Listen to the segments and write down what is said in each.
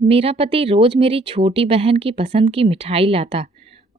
मेरा पति रोज मेरी छोटी बहन की पसंद की मिठाई लाता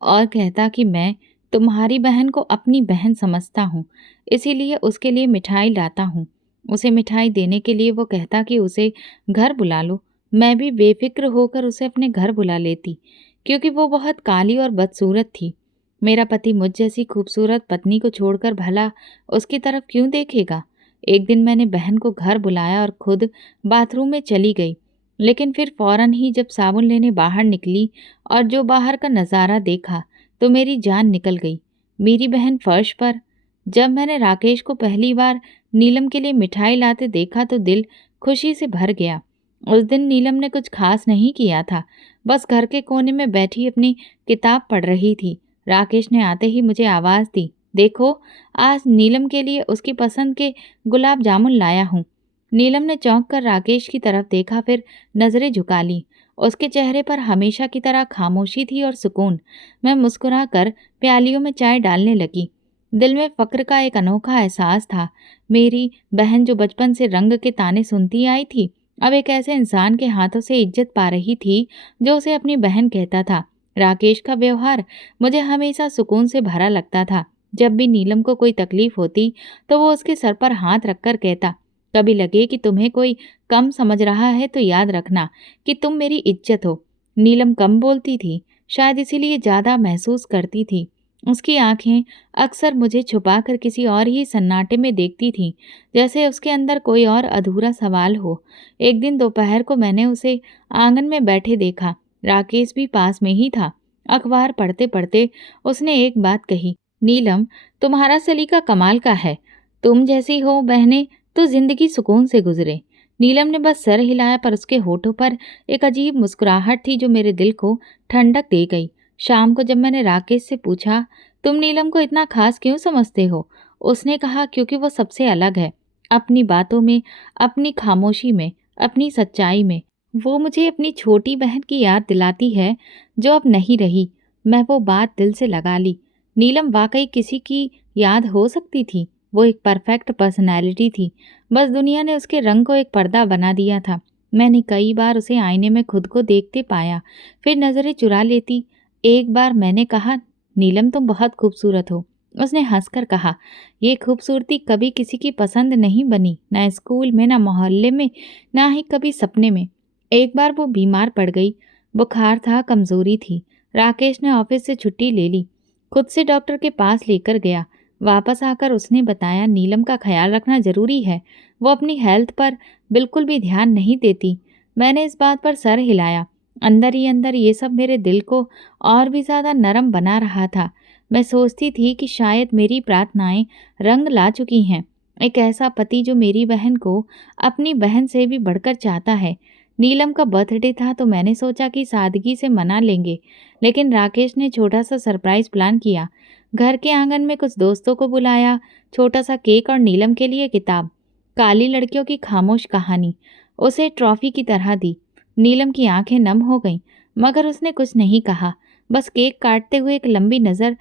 और कहता कि मैं तुम्हारी बहन को अपनी बहन समझता हूँ, इसीलिए उसके लिए मिठाई लाता हूँ। उसे मिठाई देने के लिए वो कहता कि उसे घर बुला लो। मैं भी बेफिक्र होकर उसे अपने घर बुला लेती, क्योंकि वो बहुत काली और बदसूरत थी। मेरा पति मुझ जैसी खूबसूरत पत्नी को छोड़कर भला उसकी तरफ क्यों देखेगा। एक दिन मैंने बहन को घर बुलाया और खुद बाथरूम में चली गई, लेकिन फिर फौरन ही जब साबुन लेने बाहर निकली और जो बाहर का नज़ारा देखा तो मेरी जान निकल गई। मेरी बहन फर्श पर। जब मैंने राकेश को पहली बार नीलम के लिए मिठाई लाते देखा तो दिल खुशी से भर गया। उस दिन नीलम ने कुछ खास नहीं किया था, बस घर के कोने में बैठी अपनी किताब पढ़ रही थी। राकेश ने आते ही मुझे आवाज़ दी, देखो, आज नीलम के लिए उसकी पसंद के गुलाब जामुन लाया हूँ। नीलम ने चौंक कर राकेश की तरफ देखा, फिर नजरें झुका ली। उसके चेहरे पर हमेशा की तरह खामोशी थी और सुकून। मैं मुस्कुराकर प्यालियों में चाय डालने लगी। दिल में फक्र का एक अनोखा एहसास था। मेरी बहन जो बचपन से रंग के ताने सुनती आई थी, अब एक ऐसे इंसान के हाथों से इज्जत पा रही थी जो उसे अपनी बहन कहता था। राकेश का व्यवहार मुझे हमेशा सुकून से भरा लगता था। जब भी नीलम को कोई तकलीफ होती तो वो उसके सर पर हाथ रखकर कहता, कभी लगे कि तुम्हें कोई कम समझ रहा है तो याद रखना कि तुम मेरी इज्जत हो। नीलम कम बोलती थी, शायद इसीलिए ज्यादा महसूस करती थी। उसकी आंखें अक्सर मुझे छुपाकर किसी और ही सन्नाटे में देखती थीं, जैसे उसके अंदर कोई और अधूरा सवाल हो। एक दिन दोपहर को मैंने उसे आंगन में बैठे देखा। राकेश भी पास में ही था। अखबार पढ़ते पढ़ते उसने एक बात कही, नीलम, तुम्हारा सलीका कमाल का है। तुम जैसी हो बहनें तो जिंदगी सुकून से गुजरे। नीलम ने बस सर हिलाया, पर उसके होठों पर एक अजीब मुस्कुराहट थी जो मेरे दिल को ठंडक दे गई। शाम को जब मैंने राकेश से पूछा, तुम नीलम को इतना खास क्यों समझते हो, उसने कहा, क्योंकि वो सबसे अलग है। अपनी बातों में, अपनी खामोशी में, अपनी सच्चाई में। वो मुझे अपनी छोटी बहन की याद दिलाती है जो अब नहीं रही। मैं वो बात दिल से लगा ली। नीलम वाकई किसी की याद हो सकती थी। वो एक परफेक्ट पर्सनैलिटी थी, बस दुनिया ने उसके रंग को एक पर्दा बना दिया था। मैंने कई बार उसे आईने में खुद को देखते पाया, फिर नजरें चुरा लेती। एक बार मैंने कहा, नीलम, तुम बहुत खूबसूरत हो। उसने हंसकर कहा, ये खूबसूरती कभी किसी की पसंद नहीं बनी, ना स्कूल में, ना मोहल्ले में, ना ही कभी सपने में। एक बार वो बीमार पड़ गई। बुखार था, कमजोरी थी। राकेश ने ऑफिस से छुट्टी ले ली, खुद से डॉक्टर के पास लेकर गया। वापस आकर उसने बताया, नीलम का ख्याल रखना जरूरी है, वो अपनी हेल्थ पर बिल्कुल भी ध्यान नहीं देती। मैंने इस बात पर सर हिलाया। अंदर ही अंदर ये सब मेरे दिल को और भी ज्यादा नरम बना रहा था। मैं सोचती थी कि शायद मेरी प्रार्थनाएं रंग ला चुकी हैं। एक ऐसा पति जो मेरी बहन को अपनी बहन से भी बढ़कर चाहता है। नीलम का बर्थडे था तो मैंने सोचा कि सादगी से मना लेंगे, लेकिन राकेश ने छोटा सा सरप्राइज प्लान किया। घर के आंगन में कुछ दोस्तों को बुलाया, छोटा सा केक और नीलम के लिए किताब, काली लड़कियों की खामोश कहानी, उसे ट्रॉफी की तरह दी। नीलम की आंखें नम हो गईं, मगर उसने कुछ नहीं कहा, बस केक काटते हुए एक लंबी नज़र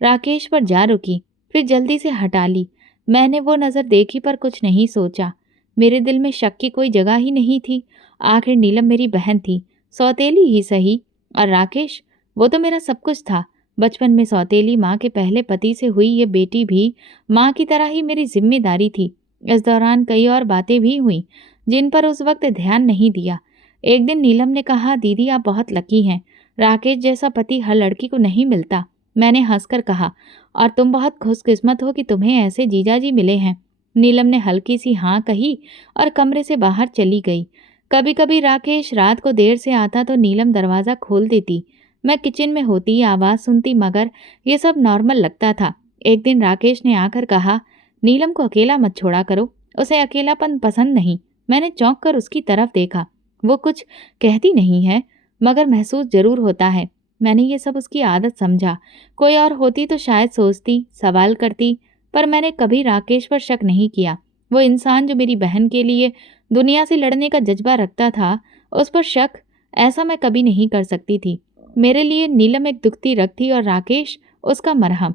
राकेश पर जा रुकी, फिर जल्दी से हटा ली। मैंने वो नज़र देखी पर कुछ नहीं सोचा। मेरे दिल में शक की कोई जगह ही नहीं थी। आखिर नीलम मेरी बहन थी, सौतेली ही सही, और राकेश, वो तो मेरा सब कुछ था। बचपन में सौतेली माँ के पहले पति से हुई ये बेटी भी माँ की तरह ही मेरी जिम्मेदारी थी। इस दौरान कई और बातें भी हुईं जिन पर उस वक्त ध्यान नहीं दिया। एक दिन नीलम ने कहा, दीदी, आप बहुत लकी हैं, राकेश जैसा पति हर लड़की को नहीं मिलता। मैंने हंसकर कहा, और तुम बहुत खुशकिस्मत हो कि तुम्हें ऐसे जीजाजी मिले हैं। नीलम ने हल्की सी हाँ कही और कमरे से बाहर चली गई। कभी कभी राकेश रात को देर से आता तो नीलम दरवाज़ा खोल देती। मैं किचन में होती, आवाज़ सुनती, मगर ये सब नॉर्मल लगता था। एक दिन राकेश ने आकर कहा, नीलम को अकेला मत छोड़ा करो, उसे अकेलापन पसंद नहीं। मैंने चौंक कर उसकी तरफ देखा। वो कुछ कहती नहीं है, मगर महसूस जरूर होता है। मैंने ये सब उसकी आदत समझा। कोई और होती तो शायद सोचती, सवाल करती, पर मैंने कभी राकेश पर शक नहीं किया। वो इंसान जो मेरी बहन के लिए दुनिया से लड़ने का जज्बा रखता था, उस पर शक ऐसा मैं कभी नहीं कर सकती थी। मेरे लिए नीलम एक दुखती रग थी और राकेश उसका मरहम।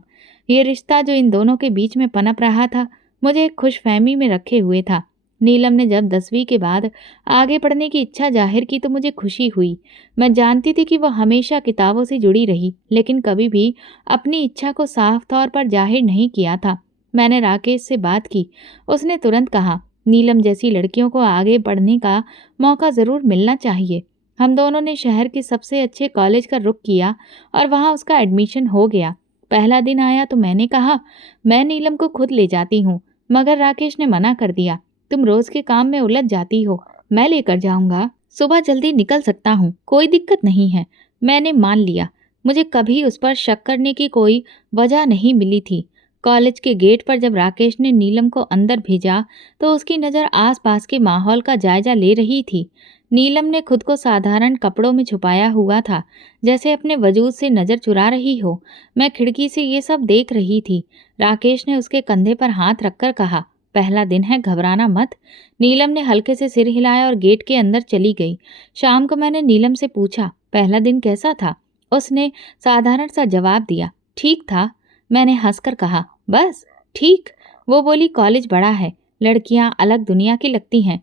ये रिश्ता जो इन दोनों के बीच में पनप रहा था, मुझे एक खुशफहमी में रखे हुए था। नीलम ने जब 10वीं के बाद आगे पढ़ने की इच्छा जाहिर की तो मुझे खुशी हुई। मैं जानती थी कि वह हमेशा किताबों से जुड़ी रही, लेकिन कभी भी अपनी इच्छा को साफ तौर पर जाहिर नहीं किया था। मैंने राकेश से बात की। उसने तुरंत कहा, नीलम जैसी लड़कियों को आगे बढ़ने का मौका ज़रूर मिलना चाहिए। हम दोनों ने शहर के सबसे अच्छे कॉलेज का रुख किया और वहाँ उसका एडमिशन हो गया। पहला दिन आया तो मैंने कहा, मैं नीलम को खुद ले जाती हूँ, मगर राकेश ने मना कर दिया। तुम रोज के काम में उलझ जाती हो, मैं लेकर जाऊंगा। सुबह जल्दी निकल सकता हूँ, कोई दिक्कत नहीं है। मैंने मान लिया। मुझे कभी उस पर शक करने की कोई वजह नहीं मिली थी। कॉलेज के गेट पर जब राकेश ने नीलम को अंदर भेजा तो उसकी नज़र आसपास के माहौल का जायजा ले रही थी। नीलम ने खुद को साधारण कपड़ों में छुपाया हुआ था, जैसे अपने वजूद से नज़र चुरा रही हो। मैं खिड़की से ये सब देख रही थी। राकेश ने उसके कंधे पर हाथ रखकर कहा, पहला दिन है, घबराना मत। नीलम ने हल्के से सिर हिलाया और गेट के अंदर चली गई। शाम को मैंने नीलम से पूछा, पहला दिन कैसा था? उसने साधारण सा जवाब दिया, ठीक था। मैंने हंसकर कहा, बस ठीक? वो बोली, कॉलेज बड़ा है, लड़कियां अलग दुनिया की लगती हैं।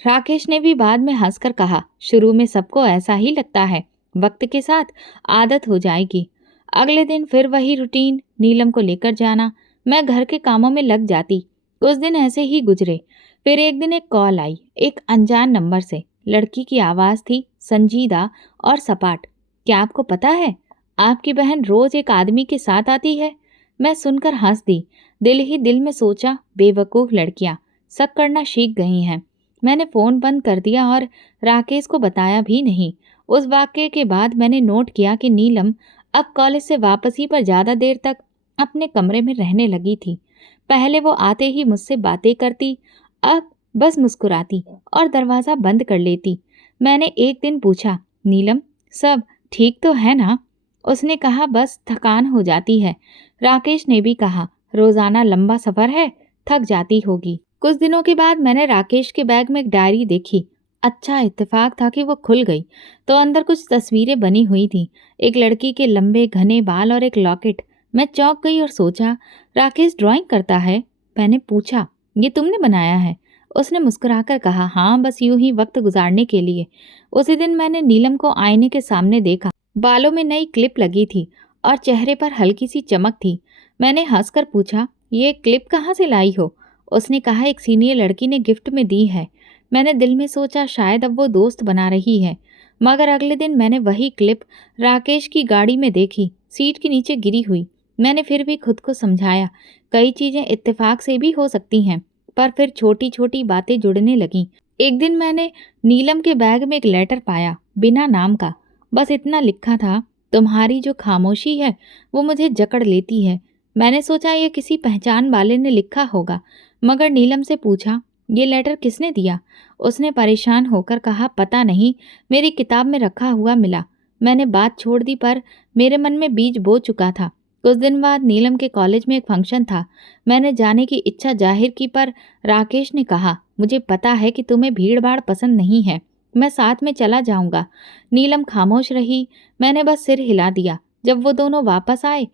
राकेश ने भी बाद में हंसकर कहा, शुरू में सबको ऐसा ही लगता है, वक्त के साथ आदत हो जाएगी। अगले दिन फिर वही रूटीन, नीलम को लेकर जाना। मैं घर के कामों में लग जाती। कुछ दिन ऐसे ही गुजरे। फिर एक दिन एक कॉल आई, एक अनजान नंबर से। लड़की की आवाज़ थी, संजीदा और सपाट। क्या आपको पता है, आपकी बहन रोज एक आदमी के साथ आती है? मैं सुनकर हंस दी। दिल ही दिल में सोचा, बेवकूफ़ लड़कियां शक करना सीख गई हैं। मैंने फ़ोन बंद कर दिया और राकेश को बताया भी नहीं। उस वाक़ये के बाद मैंने नोट किया कि नीलम अब कॉलेज से वापसी पर ज़्यादा देर तक अपने कमरे में रहने लगी थी। पहले वो आते ही मुझसे बातें करती, अब बस मुस्कुराती और दरवाज़ा बंद कर लेती। मैंने एक दिन पूछा, नीलम सब ठीक तो है ना? उसने कहा, बस थकान हो जाती है। राकेश ने भी कहा, रोज़ाना लंबा सफ़र है, थक जाती होगी। कुछ दिनों के बाद मैंने राकेश के बैग में एक डायरी देखी। अच्छा इत्तेफाक था कि वो खुल गई तो अंदर कुछ तस्वीरें बनी हुई थी, एक लड़की के लंबे घने बाल और एक लॉकेट। मैं चौंक गई और सोचा, राकेश ड्राइंग करता है? मैंने पूछा, ये तुमने बनाया है? उसने मुस्कुराकर कहा, हाँ, बस यूं ही वक्त गुजारने के लिए। उसी दिन मैंने नीलम को आईने के सामने देखा। बालों में नई क्लिप लगी थी और चेहरे पर हल्की सी चमक थी। मैंने हंसकर पूछा, ये क्लिप कहाँ से लाई हो? उसने कहा, एक सीनियर लड़की ने गिफ्ट में दी है। मैंने दिल में सोचा, शायद अब वो दोस्त बना रही है। मगर अगले दिन मैंने वही क्लिप राकेश की गाड़ी में देखी, सीट के नीचे गिरी हुई। मैंने फिर भी खुद को समझाया, कई चीज़ें इत्तेफाक से भी हो सकती हैं। पर फिर छोटी छोटी बातें जुड़ने लगीं। एक दिन मैंने नीलम के बैग में एक लेटर पाया, बिना नाम का। बस इतना लिखा था, तुम्हारी जो खामोशी है वो मुझे जकड़ लेती है। मैंने सोचा ये किसी पहचान वाले ने लिखा होगा, मगर नीलम से पूछा, ये लेटर किसने दिया? उसने परेशान होकर कहा, पता नहीं, मेरी किताब में रखा हुआ मिला। मैंने बात छोड़ दी, पर मेरे मन में बीज बो चुका था। कुछ दिन बाद नीलम के कॉलेज में एक फंक्शन था। मैंने जाने की इच्छा जाहिर की, पर राकेश ने कहा, मुझे पता है कि तुम्हें भीड़ भाड़ पसंद नहीं है, मैं साथ में चला जाऊंगा। नीलम खामोश रही। मैंने बस सिर हिला दिया। जब वो दोनों वापस आए,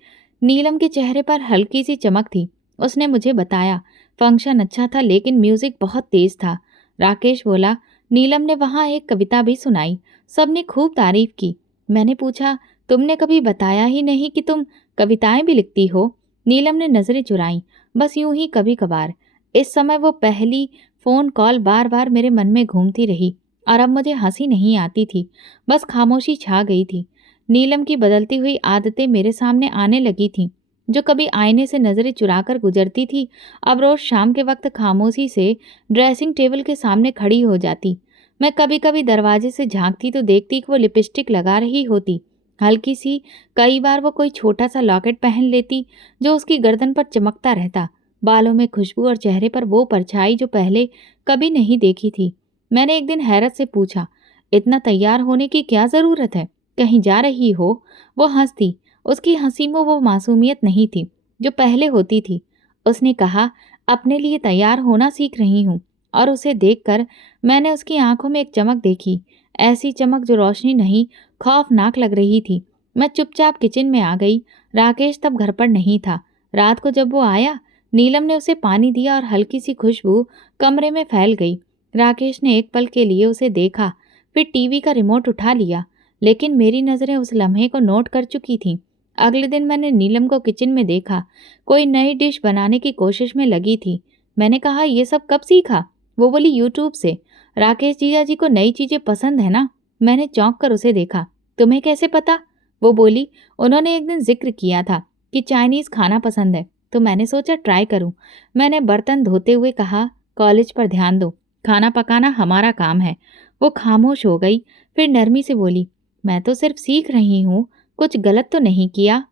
नीलम के चेहरे पर हल्की सी चमक थी। उसने मुझे बताया, फंक्शन अच्छा था लेकिन म्यूजिक बहुत तेज था। राकेश बोला, नीलम ने वहाँ एक कविता भी सुनाई, सबने खूब तारीफ की। मैंने पूछा, तुमने कभी बताया ही नहीं कि तुम कविताएं भी लिखती हो? नीलम ने नजरें चुराई, बस यूं ही कभी कभार। इस समय वो पहली फोन कॉल बार बार मेरे मन में घूमती रही और अब मुझे हंसी नहीं आती थी, बस खामोशी छा गई थी। नीलम की बदलती हुई आदतें मेरे सामने आने लगी थीं। जो कभी आईने से नजरें चुराकर गुजरती थी, अब रोज शाम के वक्त खामोशी से ड्रेसिंग टेबल के सामने खड़ी हो जाती। मैं कभी कभी दरवाजे से झांकती तो देखती कि वो लिपस्टिक लगा रही होती, हल्की सी। कई बार वो कोई छोटा सा लॉकेट पहन लेती जो उसकी गर्दन पर चमकता रहता। बालों में खुशबू और चेहरे पर वो परछाई जो पहले कभी नहीं देखी थी। मैंने एक दिन हैरत से पूछा, इतना तैयार होने की क्या ज़रूरत है, कहीं जा रही हो? वो हंसती। उसकी हंसी में वो मासूमियत नहीं थी जो पहले होती थी। उसने कहा, अपने लिए तैयार होना सीख रही हूँ। और उसे देखकर मैंने उसकी आंखों में एक चमक देखी, ऐसी चमक जो रोशनी नहीं, खौफनाक लग रही थी। मैं चुपचाप किचन में आ गई। राकेश तब घर पर नहीं था। रात को जब वो आया, नीलम ने उसे पानी दिया और हल्की सी खुशबू कमरे में फैल गई। राकेश ने एक पल के लिए उसे देखा, फिर टीवी का रिमोट उठा लिया, लेकिन मेरी नज़रें उस लम्हे को नोट कर चुकी थीं। अगले दिन मैंने नीलम को किचन में देखा, कोई नई डिश बनाने की कोशिश में लगी थी। मैंने कहा, ये सब कब सीखा? वो बोली, यूट्यूब से। राकेश जीजा जी को नई चीज़ें पसंद है ना? मैंने चौंक कर उसे देखा। तुम्हें कैसे पता? वो बोली, उन्होंने एक दिन जिक्र किया था कि चाइनीज़ खाना पसंद है, तो मैंने सोचा ट्राई करूं। मैंने बर्तन धोते हुए कहा, कॉलेज पर ध्यान दो, खाना पकाना हमारा काम है। वो खामोश हो गई, फिर नरमी से बोली, मैं तो सिर्फ सीख रही हूँ, कुछ गलत तो नहीं किया।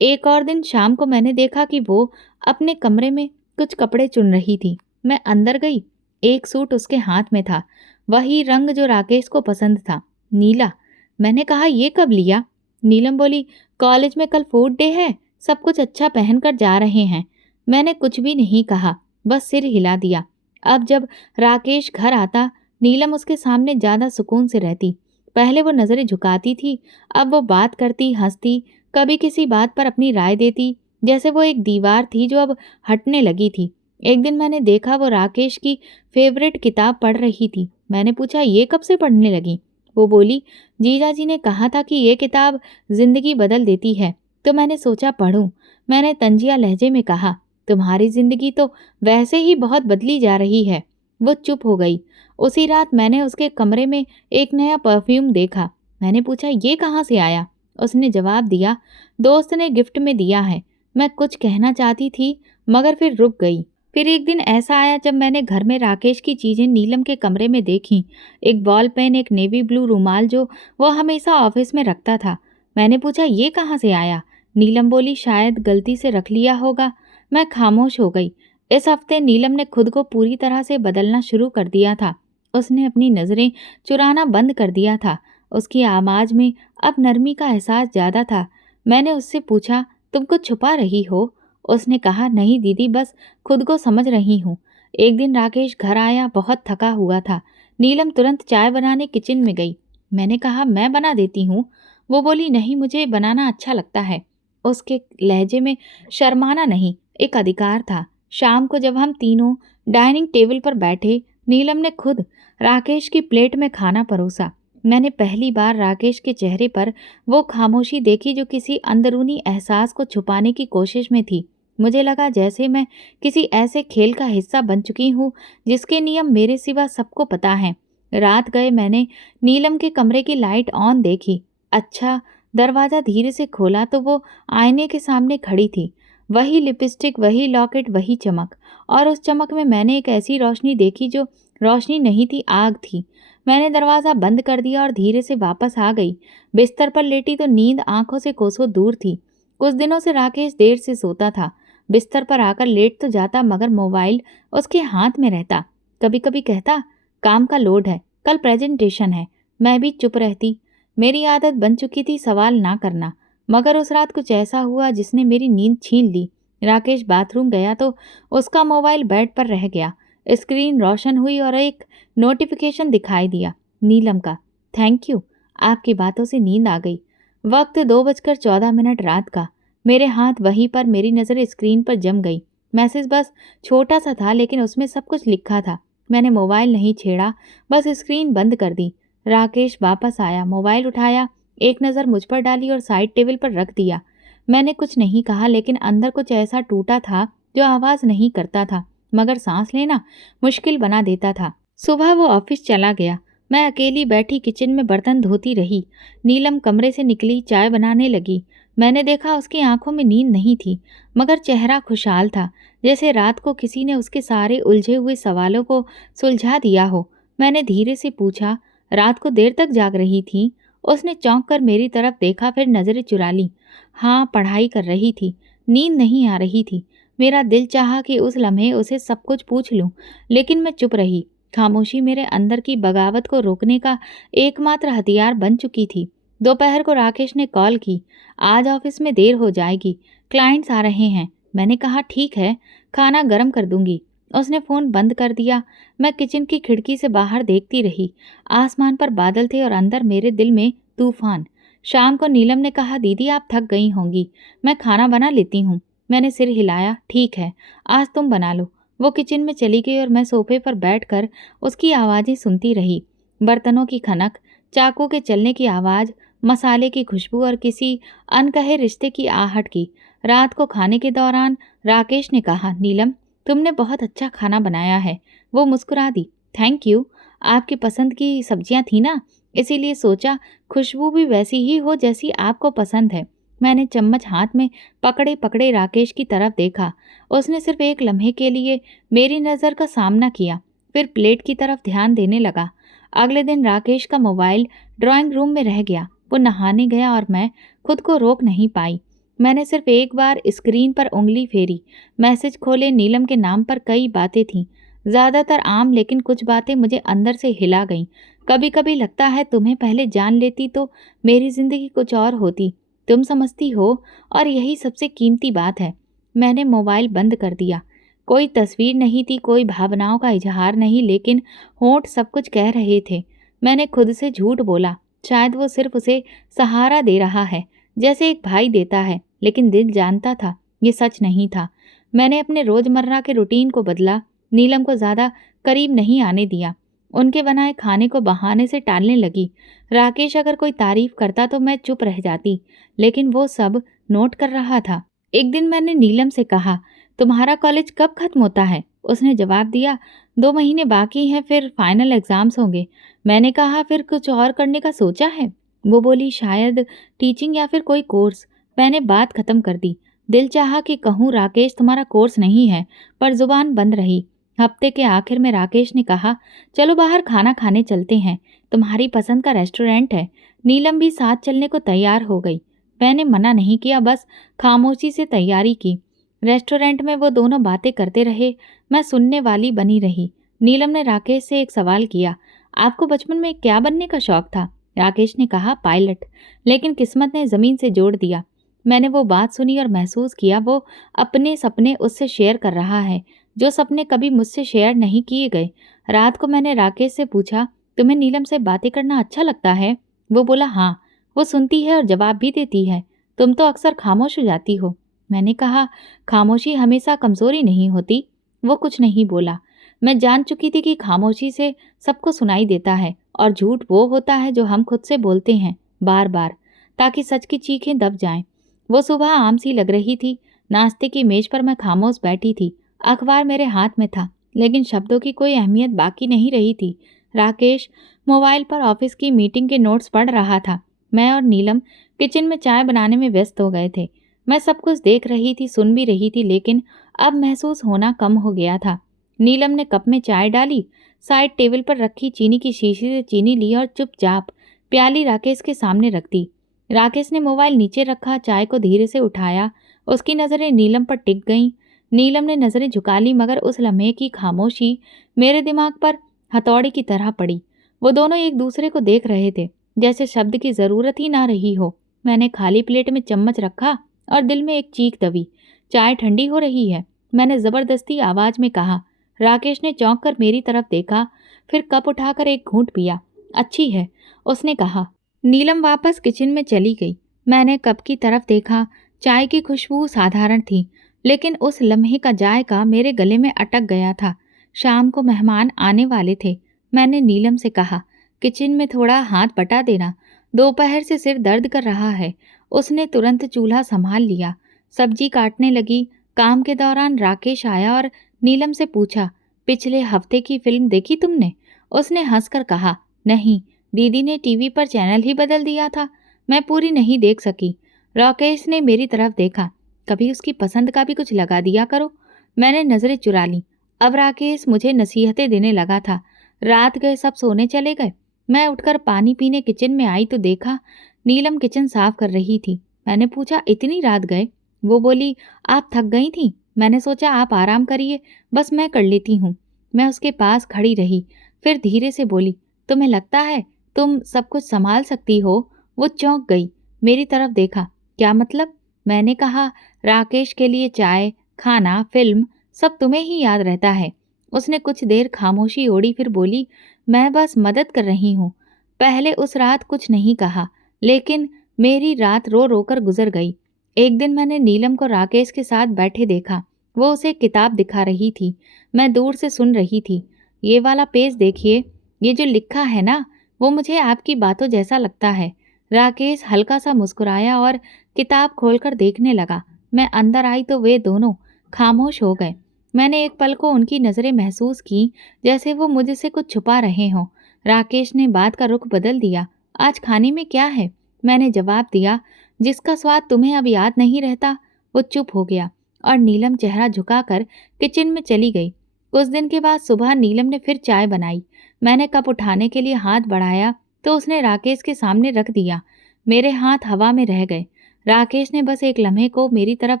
एक और दिन शाम को मैंने देखा कि वो अपने कमरे में कुछ कपड़े चुन रही थी। मैं अंदर गई, एक सूट उसके हाथ में था, वही रंग जो राकेश को पसंद था, नीला। मैंने कहा, ये कब लिया? नीलम बोली, कॉलेज में कल फूड डे है, सब कुछ अच्छा पहनकर जा रहे हैं। मैंने कुछ भी नहीं कहा, बस सिर हिला दिया। अब जब राकेश घर आता, नीलम उसके सामने ज़्यादा सुकून से रहती। पहले वो नज़रें झुकाती थी, अब वो बात करती, हंसती, कभी किसी बात पर अपनी राय देती, जैसे वो एक दीवार थी जो अब हटने लगी थी। एक दिन मैंने देखा वो राकेश की फेवरेट किताब पढ़ रही थी। मैंने पूछा, ये कब से पढ़ने लगी? वो बोली, जीजा जी ने कहा था कि ये किताब जिंदगी बदल देती है, तो मैंने सोचा पढ़ूं। मैंने तंजिया लहजे में कहा, तुम्हारी जिंदगी तो वैसे ही बहुत बदली जा रही है। वो चुप हो गई। उसी रात मैंने उसके कमरे में एक नया परफ्यूम देखा। मैंने पूछा, ये कहाँ से आया? उसने जवाब दिया, दोस्त ने गिफ्ट में दिया है। मैं कुछ कहना चाहती थी, मगर फिर रुक गई। फिर एक दिन ऐसा आया जब मैंने घर में राकेश की चीज़ें नीलम के कमरे में देखी। एक बॉल पेन, एक नेवी ब्लू रुमाल जो वो हमेशा ऑफिस में रखता था। मैंने पूछा, ये कहाँ से आया? नीलम बोली, शायद गलती से रख लिया होगा। मैं खामोश हो गई। इस हफ्ते नीलम ने खुद को पूरी तरह से बदलना शुरू कर दिया था। उसने अपनी नज़रें चुराना बंद कर दिया था। उसकी आवाज़ में अब नरमी का एहसास ज़्यादा था। मैंने उससे पूछा, तुम कुछ छुपा रही हो? उसने कहा, नहीं दीदी, बस खुद को समझ रही हूँ। एक दिन राकेश घर आया, बहुत थका हुआ था। नीलम तुरंत चाय बनाने किचन में गई। मैंने कहा, मैं बना देती हूँ। वो बोली, नहीं, मुझे बनाना अच्छा लगता है। उसके लहजे में शर्माना नहीं, एक अधिकार था। शाम को जब हम तीनों डाइनिंग टेबल पर बैठे, नीलम ने खुद राकेश की प्लेट में खाना परोसा। मैंने पहली बार राकेश के चेहरे पर वो खामोशी देखी जो किसी अंदरूनी एहसास को छुपाने की कोशिश में थी। मुझे लगा जैसे मैं किसी ऐसे खेल का हिस्सा बन चुकी हूँ जिसके नियम मेरे सिवा सबको पता है। रात गए मैंने नीलम के कमरे की लाइट ऑन देखी। अच्छा, दरवाज़ा धीरे से खोला तो वो आईने के सामने खड़ी थी। वही लिपस्टिक, वही लॉकेट, वही चमक। और उस चमक में मैंने एक ऐसी रोशनी देखी जो रोशनी नहीं थी, आग थी। मैंने दरवाज़ा बंद कर दिया और धीरे से वापस आ गई। बिस्तर पर लेटी तो नींद आंखों से कोसों दूर थी। कुछ दिनों से राकेश देर से सोता था। बिस्तर पर आकर लेट तो जाता, मगर मोबाइल उसके हाथ में रहता। कभी कभी कहता, काम का लोड है, कल प्रेजेंटेशन है। मैं भी चुप रहती। मेरी आदत बन चुकी थी सवाल ना करना। मगर उस रात कुछ ऐसा हुआ जिसने मेरी नींद छीन ली। राकेश बाथरूम गया तो उसका मोबाइल बेड पर रह गया। स्क्रीन रोशन हुई और एक नोटिफिकेशन दिखाई दिया, नीलम का। थैंक यू, आपकी बातों से नींद आ गई। वक्त 2:14 रात का। मेरे हाथ वहीं पर, मेरी नज़र स्क्रीन पर जम गई। मैसेज बस छोटा सा था, लेकिन उसमें सब कुछ लिखा था। मैंने मोबाइल नहीं छेड़ा, बस स्क्रीन बंद कर दी। राकेश वापस आया, मोबाइल उठाया, एक नज़र मुझ पर डाली और साइड टेबल पर रख दिया। मैंने कुछ नहीं कहा, लेकिन अंदर कुछ ऐसा टूटा था जो आवाज़ नहीं करता था, मगर सांस लेना मुश्किल बना देता था। सुबह वो ऑफिस चला गया। मैं अकेली बैठी किचन में बर्तन धोती रही। नीलम कमरे से निकली, चाय बनाने लगी। मैंने देखा उसकी आंखों में नींद नहीं थी, मगर चेहरा खुशहाल था, जैसे रात को किसी ने उसके सारे उलझे हुए सवालों को सुलझा दिया हो। मैंने धीरे से पूछा, रात को देर तक जाग रही थी? उसने चौंक कर मेरी तरफ देखा, फिर नज़रें चुरा ली। हाँ, पढ़ाई कर रही थी, नींद नहीं आ रही थी। मेरा दिल चाहा कि उस लम्हे उसे सब कुछ पूछ लूं, लेकिन मैं चुप रही। खामोशी मेरे अंदर की बगावत को रोकने का एकमात्र हथियार बन चुकी थी। दोपहर को राकेश ने कॉल की, आज ऑफिस में देर हो जाएगी, क्लाइंट्स आ रहे हैं। मैंने कहा, ठीक है, खाना गर्म कर दूंगी। उसने फ़ोन बंद कर दिया। मैं किचन की खिड़की से बाहर देखती रही। आसमान पर बादल थे और अंदर मेरे दिल में तूफान। शाम को नीलम ने कहा, दीदी आप थक गई होंगी, मैं खाना बना लेती हूँ। मैंने सिर हिलाया। ठीक है, आज तुम बना लो। वो किचन में चली गई और मैं सोफे पर बैठकर उसकी आवाज़ें सुनती रही। बर्तनों की खनक, चाकू के चलने की आवाज़, मसाले की खुशबू और किसी अनकहे रिश्ते की आहट की। रात को खाने के दौरान राकेश ने कहा, नीलम, तुमने बहुत अच्छा खाना बनाया है। वो मुस्कुरा दी। Thank you. आपकी पसंद की सब्जियां थी ना, इसीलिए सोचा खुशबू भी वैसी ही हो जैसी आपको पसंद है। मैंने चम्मच हाथ में पकड़े पकड़े राकेश की तरफ देखा। उसने सिर्फ एक लम्हे के लिए मेरी नज़र का सामना किया, फिर प्लेट की तरफ ध्यान देने लगा। अगले दिन राकेश का मोबाइल ड्राइंग रूम में रह गया। वो नहाने गया और मैं खुद को रोक नहीं पाई। मैंने सिर्फ एक बार स्क्रीन पर उंगली फेरी। मैसेज खोले। नीलम के नाम पर कई बातें थीं, ज़्यादातर आम, लेकिन कुछ बातें मुझे अंदर से हिला गईं। कभी कभी लगता है तुम्हें पहले जान लेती तो मेरी ज़िंदगी कुछ और होती। तुम समझती हो, और यही सबसे कीमती बात है। मैंने मोबाइल बंद कर दिया। कोई तस्वीर नहीं थी, कोई भावनाओं का इजहार नहीं, लेकिन होंठ सब कुछ कह रहे थे। मैंने खुद से झूठ बोला। शायद वो सिर्फ उसे सहारा दे रहा है, जैसे एक भाई देता है, लेकिन दिल जानता था ये सच नहीं था। मैंने अपने रोज़मर्रा के रूटीन को बदला। नीलम को ज़्यादा करीब नहीं आने दिया। उनके बनाए खाने को बहाने से टालने लगी। राकेश अगर कोई तारीफ करता तो मैं चुप रह जाती, लेकिन वो सब नोट कर रहा था। एक दिन मैंने नीलम से कहा, तुम्हारा कॉलेज कब खत्म होता है? उसने जवाब दिया, 2 महीने बाकी हैं, फिर फाइनल एग्जाम्स होंगे। मैंने कहा, फिर कुछ और करने का सोचा है? वो बोली, शायद टीचिंग या फिर कोई कोर्स। मैंने बात खत्म कर दी। दिल चाहा कि कहूँ, राकेश तुम्हारा कोर्स नहीं है, पर जुबान बंद रही। हफ्ते के आखिर में राकेश ने कहा, चलो बाहर खाना खाने चलते हैं, तुम्हारी पसंद का रेस्टोरेंट है। नीलम भी साथ चलने को तैयार हो गई। मैंने मना नहीं किया, बस खामोशी से तैयारी की। रेस्टोरेंट में वो दोनों बातें करते रहे, मैं सुनने वाली बनी रही। नीलम ने राकेश से एक सवाल किया, आपको बचपन में क्या बनने का शौक था? राकेश ने कहा, पायलट, लेकिन किस्मत ने ज़मीन से जोड़ दिया। मैंने वो बात सुनी और महसूस किया वो अपने सपने उससे शेयर कर रहा है, जो सपने कभी मुझसे शेयर नहीं किए गए। रात को मैंने राकेश से पूछा, तुम्हें नीलम से बातें करना अच्छा लगता है? वो बोला, हाँ, वो सुनती है और जवाब भी देती है। तुम तो अक्सर खामोश हो जाती हो। मैंने कहा, खामोशी हमेशा कमजोरी नहीं होती। वो कुछ नहीं बोला। मैं जान चुकी थी कि खामोशी से सबको सुनाई देता है, और झूठ वो होता है जो हम खुद से बोलते हैं बार बार, ताकि सच की चीखें दब जाएं। वो सुबह आम सी लग रही थी। नाश्ते की मेज पर मैं खामोश बैठी थी। अखबार मेरे हाथ में था, लेकिन शब्दों की कोई अहमियत बाकी नहीं रही थी। राकेश मोबाइल पर ऑफिस की मीटिंग के नोट्स पढ़ रहा था। मैं और नीलम किचन में चाय बनाने में व्यस्त हो गए थे। मैं सब कुछ देख रही थी, सुन भी रही थी, लेकिन अब महसूस होना कम हो गया था। नीलम ने कप में चाय डाली, साइड टेबल पर रखी चीनी की शीशी से चीनी ली और चुपचाप प्याली राकेश के सामने रख दी। राकेश ने मोबाइल नीचे रखा, चाय को धीरे से उठाया। उसकी नज़रें नीलम पर टिक गईं। नीलम ने नज़रें झुका ली, मगर उस लम्हे की खामोशी मेरे दिमाग पर हथौड़े की तरह पड़ी। वो दोनों एक दूसरे को देख रहे थे, जैसे शब्द की ज़रूरत ही ना रही हो। मैंने खाली प्लेट में चम्मच रखा और दिल में एक चीख दबी, चाय ठंडी हो रही है। मैंने ज़बरदस्ती आवाज़ में कहा। राकेश ने चौंक कर मेरी तरफ देखा, फिर कप उठाकर एक घूंट पिया। अच्छी है, उसने कहा। नीलम वापस किचन में चली गई। मैंने कप की तरफ देखा। चाय की खुशबू साधारण थी, लेकिन उस लम्हे का जायका मेरे गले में अटक गया था। शाम को मेहमान आने वाले थे। मैंने नीलम से कहा, किचन में थोड़ा हाथ बटा देना, दोपहर से सिर दर्द कर रहा है। उसने तुरंत चूल्हा संभाल लिया। सब्जी काटने लगी। काम के दौरान राकेश आया और नीलम से पूछा, पिछले हफ्ते की फिल्म देखी तुमने? उसने हंसकर कहा, नहीं, दीदी ने टीवी पर चैनल ही बदल दिया था, मैं पूरी नहीं देख सकी। राकेश ने मेरी तरफ देखा, कभी उसकी पसंद का भी कुछ लगा दिया करो। मैंने नज़रें चुरा ली। अब राकेश मुझे नसीहतें देने लगा था। रात गए, सब सोने चले गए। मैं उठकर पानी पीने किचन में आई तो देखा नीलम किचन साफ कर रही थी। मैंने पूछा, इतनी रात गए? वो बोली, आप थक गई थी, मैंने सोचा आप आराम करिए, बस मैं कर लेती हूँ। मैं उसके पास खड़ी रही, फिर धीरे से बोली, तुम्हें लगता है तुम सब कुछ संभाल सकती हो? वो चौंक गई, मेरी तरफ देखा। क्या मतलब? मैंने कहा, राकेश के लिए चाय, खाना, फिल्म, सब तुम्हें ही याद रहता है। उसने कुछ देर खामोशी ओढ़ी, फिर बोली, मैं बस मदद कर रही हूँ। पहले उस रात कुछ नहीं कहा, लेकिन मेरी रात रो रो कर गुजर गई। एक दिन मैंने नीलम को राकेश के साथ बैठे देखा। वो उसे किताब दिखा रही थी। मैं दूर से सुन रही थी। ये वाला पेज देखिए, ये जो लिखा है ना, वो मुझे आपकी बातों जैसा लगता है। राकेश हल्का सा मुस्कुराया और किताब खोलकर देखने लगा। मैं अंदर आई तो वे दोनों खामोश हो गए। मैंने एक पल को उनकी नज़रें महसूस की, जैसे वो मुझसे कुछ छुपा रहे हों। राकेश ने बात का रुख बदल दिया। आज खाने में क्या है? मैंने जवाब दिया, जिसका स्वाद तुम्हें अब याद नहीं रहता। वो चुप हो गया और नीलम चेहरा झुकाकर किचन में चली गई। कुछ दिन के बाद सुबह नीलम ने फिर चाय बनाई। मैंने कप उठाने के लिए हाथ बढ़ाया तो उसने राकेश के सामने रख दिया। मेरे हाथ हवा में रह गए। राकेश ने बस एक लम्हे को मेरी तरफ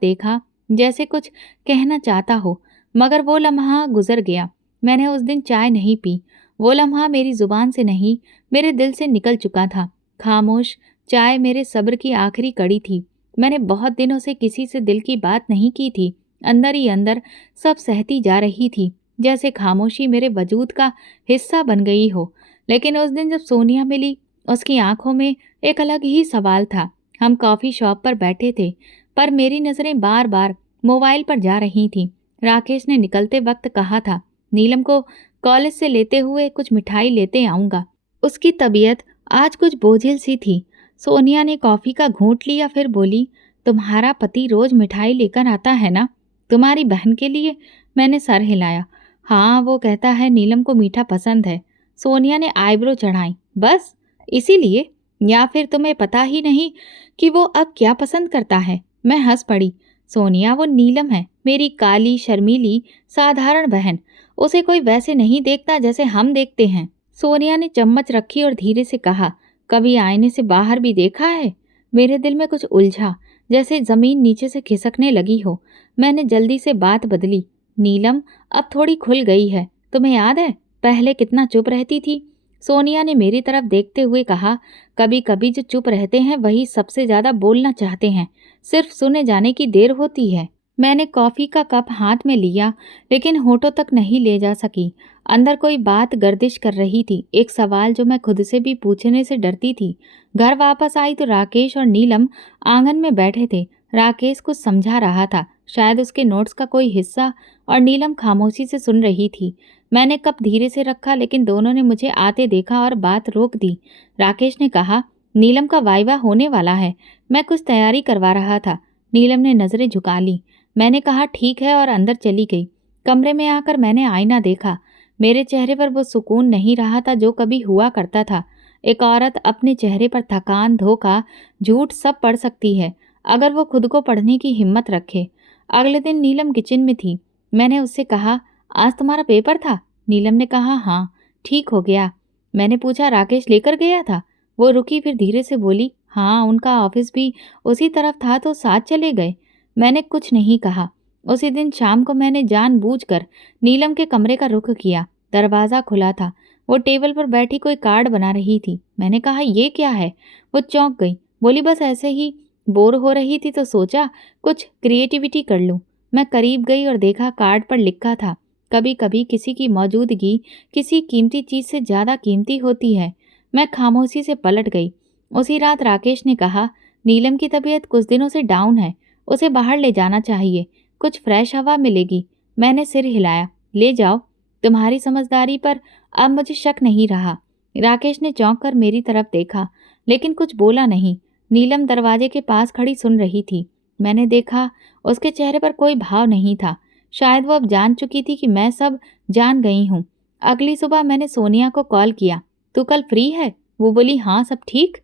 देखा, जैसे कुछ कहना चाहता हो, मगर वो लम्हा गुजर गया। मैंने उस दिन चाय नहीं पी। वो लम्हा मेरी जुबान से नहीं, मेरे दिल से निकल चुका था। खामोश चाय मेरे सब्र की आखिरी कड़ी थी। मैंने बहुत दिनों से किसी से दिल की बात नहीं की थी। अंदर ही अंदर सब सहती जा रही थी, जैसे खामोशी मेरे वजूद का हिस्सा बन गई हो। लेकिन उस दिन जब सोनिया मिली, उसकी आंखों में एक अलग ही सवाल था। हम कॉफ़ी शॉप पर बैठे थे, पर मेरी नज़रें बार बार मोबाइल पर जा रही थीं। राकेश ने निकलते वक्त कहा था, नीलम को कॉलेज से लेते हुए कुछ मिठाई लेते आऊँगा। उसकी तबीयत आज कुछ बोझिल सी थी। सोनिया ने कॉफ़ी का घूंट लिया, फिर बोली, तुम्हारा पति रोज मिठाई लेकर आता है ना? तुम्हारी बहन के लिए? मैंने सर हिलाया। हाँ, वो कहता है नीलम को मीठा पसंद है। सोनिया ने आईब्रो चढ़ाई। बस इसीलिए? या फिर तुम्हें पता ही नहीं कि वो अब क्या पसंद करता है? मैं हंस पड़ी। सोनिया, वो नीलम है, मेरी काली शर्मीली साधारण बहन। उसे कोई वैसे नहीं देखता जैसे हम देखते हैं। सोनिया ने चम्मच रखी और धीरे से कहा, कभी आईने से बाहर भी देखा है? मेरे दिल में कुछ उलझा, जैसे जमीन नीचे से खिसकने लगी हो। मैंने जल्दी से बात बदली। नीलम अब थोड़ी खुल गई है। तुम्हें याद है पहले कितना चुप रहती थी? सोनिया ने मेरी तरफ देखते हुए कहा, कभी कभी जो चुप रहते हैं वही सबसे ज्यादा बोलना चाहते हैं। सिर्फ सुने जाने की देर होती है। मैंने कॉफी का कप हाथ में लिया, लेकिन होठों तक नहीं ले जा सकी। अंदर कोई बात गर्दिश कर रही थी, एक सवाल जो मैं खुद से भी पूछने से डरती थी। घर वापस आई तो राकेश और नीलम आंगन में बैठे थे। राकेश कुछ समझा रहा था, शायद उसके नोट्स का कोई हिस्सा, और नीलम खामोशी से सुन रही थी। मैंने कप धीरे से रखा, लेकिन दोनों ने मुझे आते देखा और बात रोक दी। राकेश ने कहा, नीलम का वाइवा होने वाला है, मैं कुछ तैयारी करवा रहा था। नीलम ने नजरें झुका ली। मैंने कहा ठीक है और अंदर चली गई। कमरे में आकर मैंने आईना देखा। मेरे चेहरे पर वो सुकून नहीं रहा था जो कभी हुआ करता था। एक औरत अपने चेहरे पर थकान, धोखा, झूठ सब पढ़ सकती है, अगर वो खुद को पढ़ने की हिम्मत रखे। अगले दिन नीलम किचन में थी। मैंने उससे कहा, आज तुम्हारा पेपर था? नीलम ने कहा, हाँ। ठीक हो गया? मैंने पूछा, राकेश लेकर गया था? वो रुकी, फिर धीरे से बोली, हाँ, उनका ऑफिस भी उसी तरफ था तो साथ चले गए। मैंने कुछ नहीं कहा। उसी दिन शाम को मैंने जानबूझकर नीलम के कमरे का रुख किया। दरवाज़ा खुला था। वो टेबल पर बैठी कोई कार्ड बना रही थी। मैंने कहा, ये क्या है? वो चौंक गई। बोली, बस ऐसे ही बोर हो रही थी तो सोचा कुछ क्रिएटिविटी कर लूं। मैं करीब गई और देखा कार्ड पर लिखा था, कभी कभी किसी की मौजूदगी किसी कीमती चीज़ से ज़्यादा कीमती होती है। मैं खामोशी से पलट गई। उसी रात राकेश ने कहा, नीलम की तबीयत कुछ दिनों से डाउन है, उसे बाहर ले जाना चाहिए, कुछ फ्रेश हवा मिलेगी। मैंने सिर हिलाया। ले जाओ, तुम्हारी समझदारी पर अब मुझे शक नहीं रहा। राकेश ने चौंक कर मेरी तरफ देखा, लेकिन कुछ बोला नहीं। नीलम दरवाजे के पास खड़ी सुन रही थी। मैंने देखा, उसके चेहरे पर कोई भाव नहीं था। शायद वो अब जान चुकी थी कि मैं सब जान गई हूँ। अगली सुबह मैंने सोनिया को कॉल किया, तू कल फ्री है? वो बोली, हाँ, सब ठीक।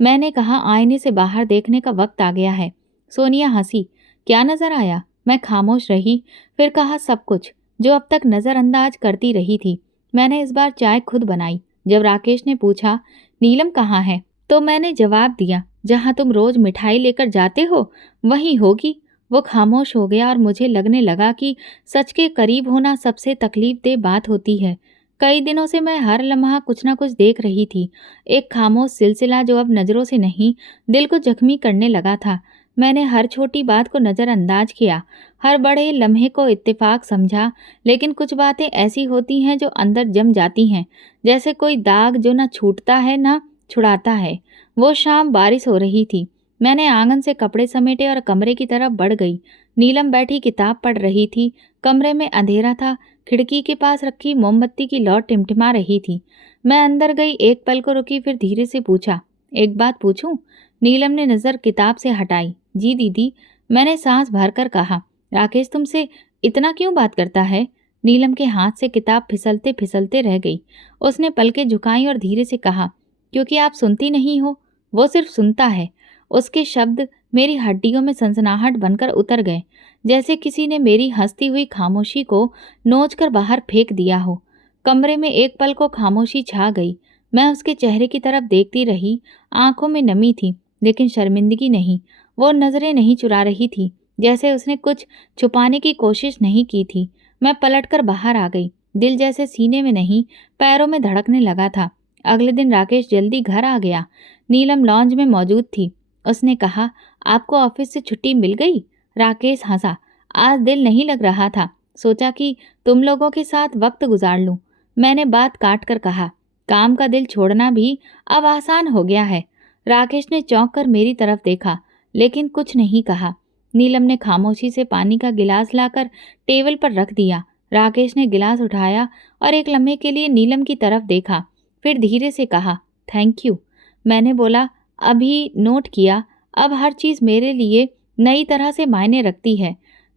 मैंने कहा, आईने से बाहर देखने का वक्त आ गया है। सोनिया हंसी। क्या नजर आया? मैं खामोश रही। फिर कहा, सब कुछ जो अब तक नज़रअंदाज करती रही थी। मैंने इस बार चाय खुद बनाई। जब राकेश ने पूछा, नीलम कहाँ है, तो मैंने जवाब दिया, जहाँ तुम रोज मिठाई लेकर जाते हो वहीं होगी। वो खामोश हो गया और मुझे लगने लगा कि सच के करीब होना सबसे तकलीफदेह बात होती है। कई दिनों से मैं हर लम्हा कुछ ना कुछ देख रही थी, एक खामोश सिलसिला जो अब नज़रों से नहीं, दिल को जख्मी करने लगा था। मैंने हर छोटी बात को नज़रअंदाज किया, हर बड़े लम्हे को इत्तेफाक समझा, लेकिन कुछ बातें ऐसी होती हैं जो अंदर जम जाती हैं, जैसे कोई दाग जो ना छूटता है ना छुड़ाता है। वो शाम बारिश हो रही थी। मैंने आंगन से कपड़े समेटे और कमरे की तरफ बढ़ गई। नीलम बैठी किताब पढ़ रही थी। कमरे में अंधेरा था। खिड़की के पास रखी मोमबत्ती की लौ टिमटिमा रही थी। मैं अंदर गई, एक पल को रुकी, फिर धीरे से पूछा, एक बात पूछूं? नीलम ने नज़र किताब से हटाई। जी दीदी, मैंने सांस भरकर कहा। राकेश तुमसे इतना क्यों बात करता है? नीलम के हाथ से किताब फिसलते फिसलते रह गई। उसने पलकें झुकाई और धीरे से कहा, क्योंकि आप सुनती नहीं हो। वो सिर्फ सुनता है। उसके शब्द मेरी हड्डियों में सनसनाहट बनकर उतर गए, जैसे किसी ने मेरी हंसती हुई खामोशी को नोचकर बाहर फेंक दिया हो। कमरे में एक पल को खामोशी छा गई। मैं उसके चेहरे की तरफ देखती रही। आंखों में नमी थी, लेकिन शर्मिंदगी नहीं। वो नजरें नहीं चुरा रही थी, जैसे उसने कुछ छुपाने की कोशिश नहीं की थी। मैं पलटकर बाहर आ गई। दिल जैसे सीने में नहीं, पैरों में धड़कने लगा था। अगले दिन राकेश जल्दी घर आ गया। नीलम लॉन्ज में मौजूद थी। उसने कहा, आपको ऑफिस से छुट्टी मिल गई? राकेश हंसा। आज दिल नहीं लग रहा था। सोचा कि तुम लोगों के साथ वक्त गुजार लूं। मैंने बात काट कर कहा, काम का दिल छोड़ना भी अब आसान हो गया है। राकेश ने चौंक कर मेरी तरफ देखा, लेकिन कुछ नहीं कहा। नीलम ने खामोशी से पानी का गिलास लाकर टेबल पर रख दिया। राकेश ने गिलास उठाया और एक लम्हे के लिए नीलम की तरफ देखा, फिर धीरे से कहा, थैंक यू। मैंने बोला, अभी नोट किया, अब हर चीज़ मेरे लिए नई तरह से मायने रखती है।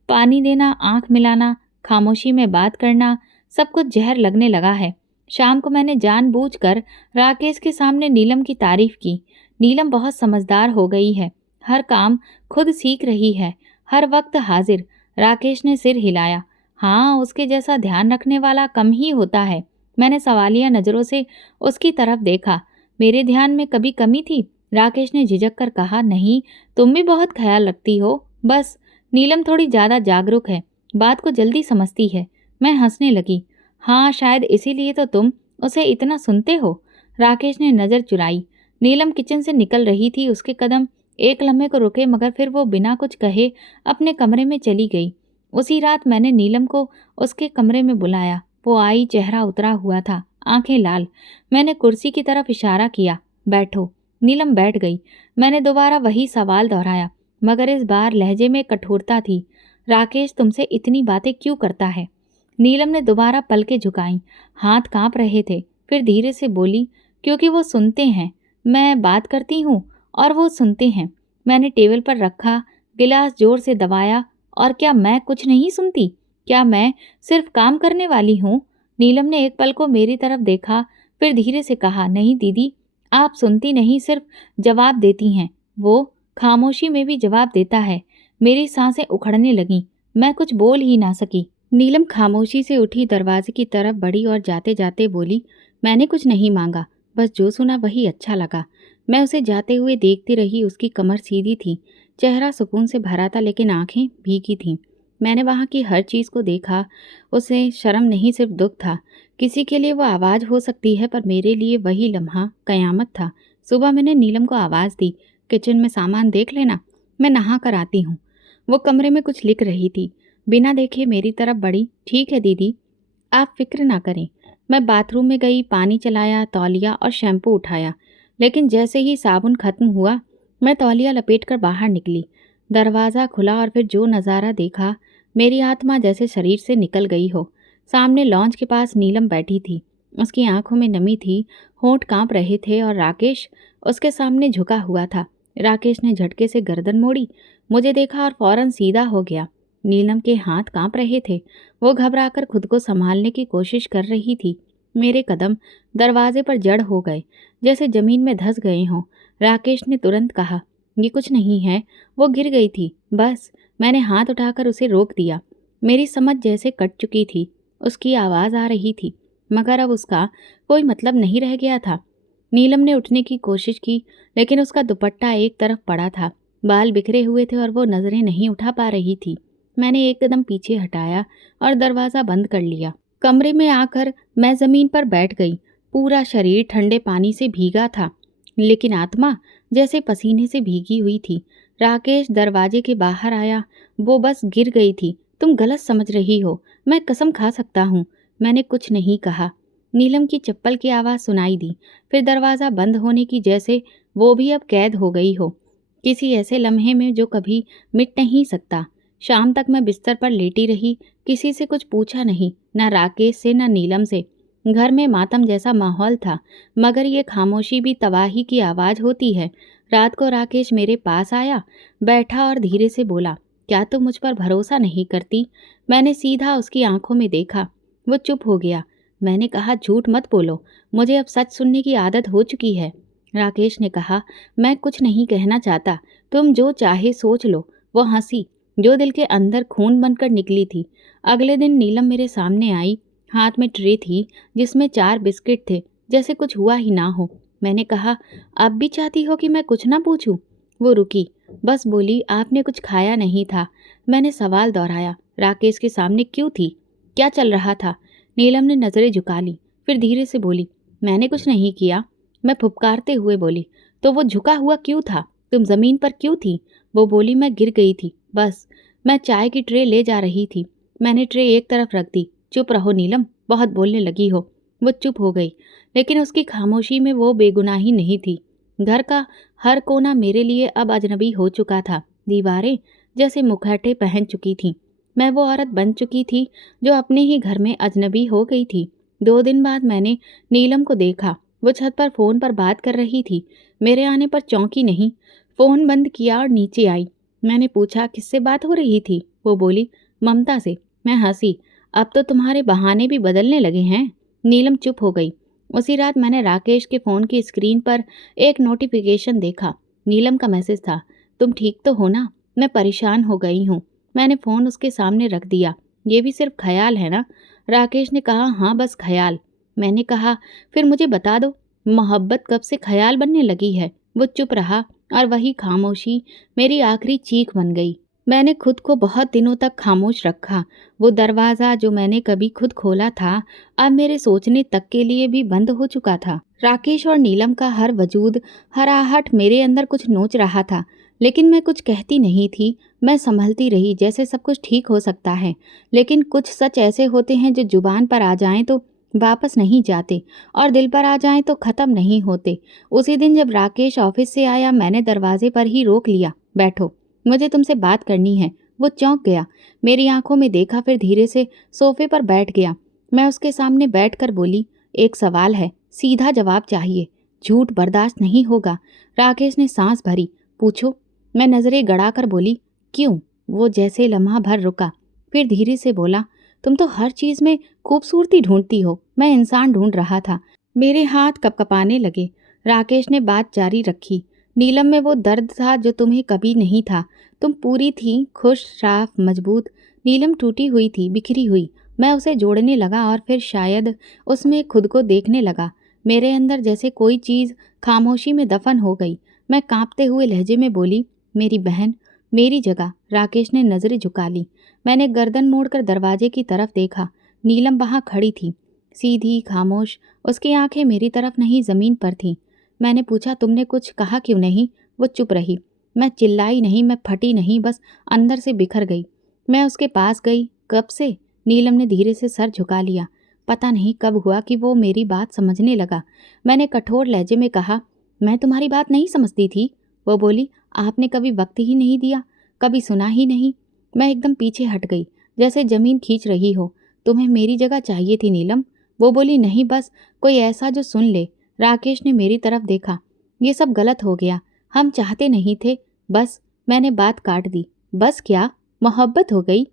पानी देना, आंख मिलाना, खामोशी में बात करना, सब कुछ जहर लगने लगा है। शाम को मैंने जानबूझकर राकेश के सामने नीलम की तारीफ की। नीलम बहुत समझदार हो गई है, हर काम खुद सीख रही है, हर वक्त हाजिर। राकेश ने सिर हिलाया। हाँ, उसके जैसा ध्यान रखने वाला कम ही होता है। मैंने सवालिया नज़रों से उसकी तरफ देखा। मेरे ध्यान में कभी कमी थी? राकेश ने झिझक कर कहा, नहीं, तुम भी बहुत ख्याल रखती हो। बस नीलम थोड़ी ज़्यादा जागरूक है, बात को जल्दी समझती है। मैं हंसने लगी। हाँ, शायद इसीलिए तो तुम उसे इतना सुनते हो। राकेश ने नज़र चुराई। नीलम किचन से निकल रही थी। उसके कदम एक लम्हे को रुके, मगर फिर वो बिना कुछ कहे अपने कमरे में चली गई। उसी रात मैंने नीलम को उसके कमरे में बुलाया। वो आई, चेहरा उतरा हुआ था, आंखें लाल। मैंने कुर्सी की तरफ इशारा किया, बैठो। नीलम बैठ गई। मैंने दोबारा वही सवाल दोहराया, मगर इस बार लहजे में कठोरता थी। राकेश तुमसे इतनी बातें क्यों करता है? नीलम ने दोबारा पलकें झुकाई, हाथ कांप रहे थे। फिर धीरे से बोली, क्योंकि वो सुनते हैं। मैं बात करती हूँ और वो सुनते हैं। मैंने टेबल पर रखा गिलास जोर से दबाया। और क्या मैं कुछ नहीं सुनती? क्या मैं सिर्फ काम करने वाली हूँ? नीलम ने एक पल को मेरी तरफ देखा, फिर धीरे से कहा, नहीं दीदी, आप सुनती नहीं, सिर्फ जवाब देती हैं। वो खामोशी में भी जवाब देता है। मेरी सांसें उखड़ने लगीं। मैं कुछ बोल ही ना सकी। नीलम खामोशी से उठी, दरवाजे की तरफ बढ़ी और जाते जाते बोली, मैंने कुछ नहीं मांगा, बस जो सुना वही अच्छा लगा। मैं उसे जाते हुए देखती रही। उसकी कमर सीधी थी, चेहरा सुकून से भरा था, लेकिन आंखें भीगी थीं। मैंने वहाँ की हर चीज़ को देखा। उसे शर्म नहीं, सिर्फ दुख था। किसी के लिए वो आवाज़ हो सकती है, पर मेरे लिए वही लम्हा कयामत था। सुबह मैंने नीलम को आवाज़ दी, किचन में सामान देख लेना, मैं नहा कर आती हूँ। वो कमरे में कुछ लिख रही थी। बिना देखे मेरी तरफ बढ़ी। ठीक है दीदी, आप फिक्र ना करें। मैं बाथरूम में गई, पानी चलाया, तौलिया और शैम्पू उठाया, लेकिन जैसे ही साबुन खत्म हुआ, मैं तौलिया लपेट कर बाहर निकली। दरवाज़ा खुला और फिर जो नज़ारा देखा, मेरी आत्मा जैसे शरीर से निकल गई हो। सामने लॉन्च के पास नीलम बैठी थी। उसकी आंखों में नमी थी, होंठ कांप रहे थे, और राकेश उसके सामने झुका हुआ था। राकेश ने झटके से गर्दन मोड़ी, मुझे देखा और फौरन सीधा हो गया। नीलम के हाथ कांप रहे थे। वो घबराकर खुद को संभालने की कोशिश कर रही थी। मेरे कदम दरवाजे पर जड़ हो गए, जैसे जमीन में धंस गए हों। राकेश ने तुरंत कहा, ये कुछ नहीं है, वो गिर गई थी बस। मैंने हाथ उठाकर उसे रोक दिया। मेरी समझ जैसे कट चुकी थी। उसकी आवाज़ आ रही थी, मगर अब उसका कोई मतलब नहीं रह गया था। नीलम ने उठने की कोशिश की, लेकिन उसका दुपट्टा एक तरफ पड़ा था, बाल बिखरे हुए थे और वो नज़रें नहीं उठा पा रही थी। मैंने एक कदम पीछे हटाया और दरवाज़ा बंद कर लिया। कमरे में आकर मैं ज़मीन पर बैठ गई। पूरा शरीर ठंडे पानी से भीगा था, लेकिन आत्मा जैसे पसीने से भीगी हुई थी। राकेश दरवाजे के बाहर आया। वो बस गिर गई थी। तुम गलत समझ रही हो, मैं कसम खा सकता हूँ। मैंने कुछ नहीं कहा। नीलम की चप्पल की आवाज़ सुनाई दी, फिर दरवाज़ा बंद होने की, जैसे वो भी अब कैद हो गई हो। किसी ऐसे लम्हे में जो कभी मिट नहीं सकता। शाम तक मैं बिस्तर पर लेटी रही, किसी से कुछ पूछा नहीं, ना राकेश से ना नीलम से। घर में मातम जैसा माहौल था, मगर ये खामोशी भी तबाही की आवाज़ होती है। रात को राकेश मेरे पास आया, बैठा और धीरे से बोला, क्या तुम मुझ पर भरोसा नहीं करती? मैंने सीधा उसकी आंखों में देखा। वो चुप हो गया। मैंने कहा, झूठ मत बोलो, मुझे अब सच सुनने की आदत हो चुकी है। राकेश ने कहा, मैं कुछ नहीं कहना चाहता, तुम जो चाहे सोच लो। वो हंसी जो दिल के अंदर खून बनकर निकली थी। अगले दिन नीलम मेरे सामने आई, हाथ में ट्रे थी जिसमें 4 बिस्किट थे, जैसे कुछ हुआ ही ना हो। मैंने कहा, अब भी चाहती हो कि मैं कुछ ना पूछूं? वो रुकी, बस बोली, आपने कुछ खाया नहीं था। मैंने सवाल दोहराया, राकेश के सामने क्यों थी? क्या चल रहा था? नीलम ने नजरें झुका ली, फिर धीरे से बोली, मैंने कुछ नहीं किया। मैं फुपकारते हुए बोली, तो वो झुका हुआ क्यों था? तुम जमीन पर क्यों थी? वो बोली, मैं गिर गई थी बस। मैं चाय की ट्रे ले जा रही थी। मैंने ट्रे एक तरफ रख दी। चुप रहो नीलम, बहुत बोलने लगी हो। वो चुप हो गई, लेकिन उसकी खामोशी में वो बेगुनाही नहीं थी। घर का हर कोना मेरे लिए अब अजनबी हो चुका था। दीवारें जैसे मुखौटे पहन चुकी थीं। मैं वो औरत बन चुकी थी जो अपने ही घर में अजनबी हो गई थी। 2 दिन बाद मैंने नीलम को देखा। वो छत पर फ़ोन पर बात कर रही थी। मेरे आने पर चौंकी नहीं, फ़ोन बंद किया और नीचे आई। मैंने पूछा, किससे बात हो रही थी? वो बोली, ममता से। मैं हंसी, अब तो तुम्हारे बहाने भी बदलने लगे हैं। नीलम चुप हो गई। उसी रात मैंने राकेश के फ़ोन की स्क्रीन पर एक नोटिफिकेशन देखा। नीलम का मैसेज था, तुम ठीक तो हो ना? मैं परेशान हो गई हूँ। मैंने फ़ोन उसके सामने रख दिया। ये भी सिर्फ ख्याल है ना? राकेश ने कहा, हाँ बस ख्याल। मैंने कहा, फिर मुझे बता दो, मोहब्बत कब से ख्याल बनने लगी है? वो चुप रहा और वही खामोशी मेरी आखिरी चीख बन गई। मैंने खुद को बहुत दिनों तक खामोश रखा। वो दरवाज़ा जो मैंने कभी खुद खोला था, अब मेरे सोचने तक के लिए भी बंद हो चुका था। राकेश और नीलम का हर वजूद, हर आहट मेरे अंदर कुछ नोच रहा था, लेकिन मैं कुछ कहती नहीं थी। मैं संभलती रही जैसे सब कुछ ठीक हो सकता है। लेकिन कुछ सच ऐसे होते हैं जो जुबान पर आ जाएं तो वापस नहीं जाते, और दिल पर आ जाएं तो ख़त्म नहीं होते। उसी दिन जब राकेश ऑफिस से आया, मैंने दरवाजे पर ही रोक लिया, बैठो, मुझे तुमसे बात करनी है। वो चौंक गया, मेरी आंखों में देखा, फिर धीरे से सोफे पर बैठ गया। मैं उसके सामने बैठकर बोली, एक सवाल है, सीधा जवाब चाहिए, झूठ बर्दाश्त नहीं होगा। राकेश ने सांस भरी, पूछो। मैं नजरें गड़ाकर बोली, क्यों? वो जैसे लम्हा भर रुका, फिर धीरे से बोला, तुम तो हर चीज में खूबसूरती ढूंढती हो, मैं इंसान ढूंढ रहा था। मेरे हाथ कपकपाने लगे। राकेश ने बात जारी रखी, नीलम में वो दर्द था जो तुम्हें कभी नहीं था। तुम पूरी थी, खुश, साफ, मजबूत। नीलम टूटी हुई थी, बिखरी हुई। मैं उसे जोड़ने लगा और फिर शायद उसमें खुद को देखने लगा। मेरे अंदर जैसे कोई चीज़ खामोशी में दफन हो गई। मैं कांपते हुए लहजे में बोली, मेरी बहन, मेरी जगह। राकेश ने नज़रें झुका ली। मैंने गर्दन मोड़कर दरवाजे की तरफ देखा। नीलम वहाँ खड़ी थी, सीधी, खामोश। उसकी आंखें मेरी तरफ नहीं, ज़मीन पर थीं। मैंने पूछा, तुमने कुछ कहा क्यों नहीं? वो चुप रही। मैं चिल्लाई नहीं, मैं फटी नहीं, बस अंदर से बिखर गई। मैं उसके पास गई, कब से? नीलम ने धीरे से सर झुका लिया। पता नहीं कब हुआ कि वो मेरी बात समझने लगा। मैंने कठोर लहजे में कहा, मैं तुम्हारी बात नहीं समझती थी। वो बोली, आपने कभी वक्त ही नहीं दिया, कभी सुना ही नहीं। मैं एकदम पीछे हट गई, जैसे जमीन खींच रही हो। तुम्हें मेरी जगह चाहिए थी नीलम। वो बोली, नहीं, बस कोई ऐसा जो सुन ले। राकेश ने मेरी तरफ देखा। ये सब गलत हो गया, हम चाहते नहीं थे, बस। मैंने बात काट दी। बस क्या? मोहब्बत हो गई।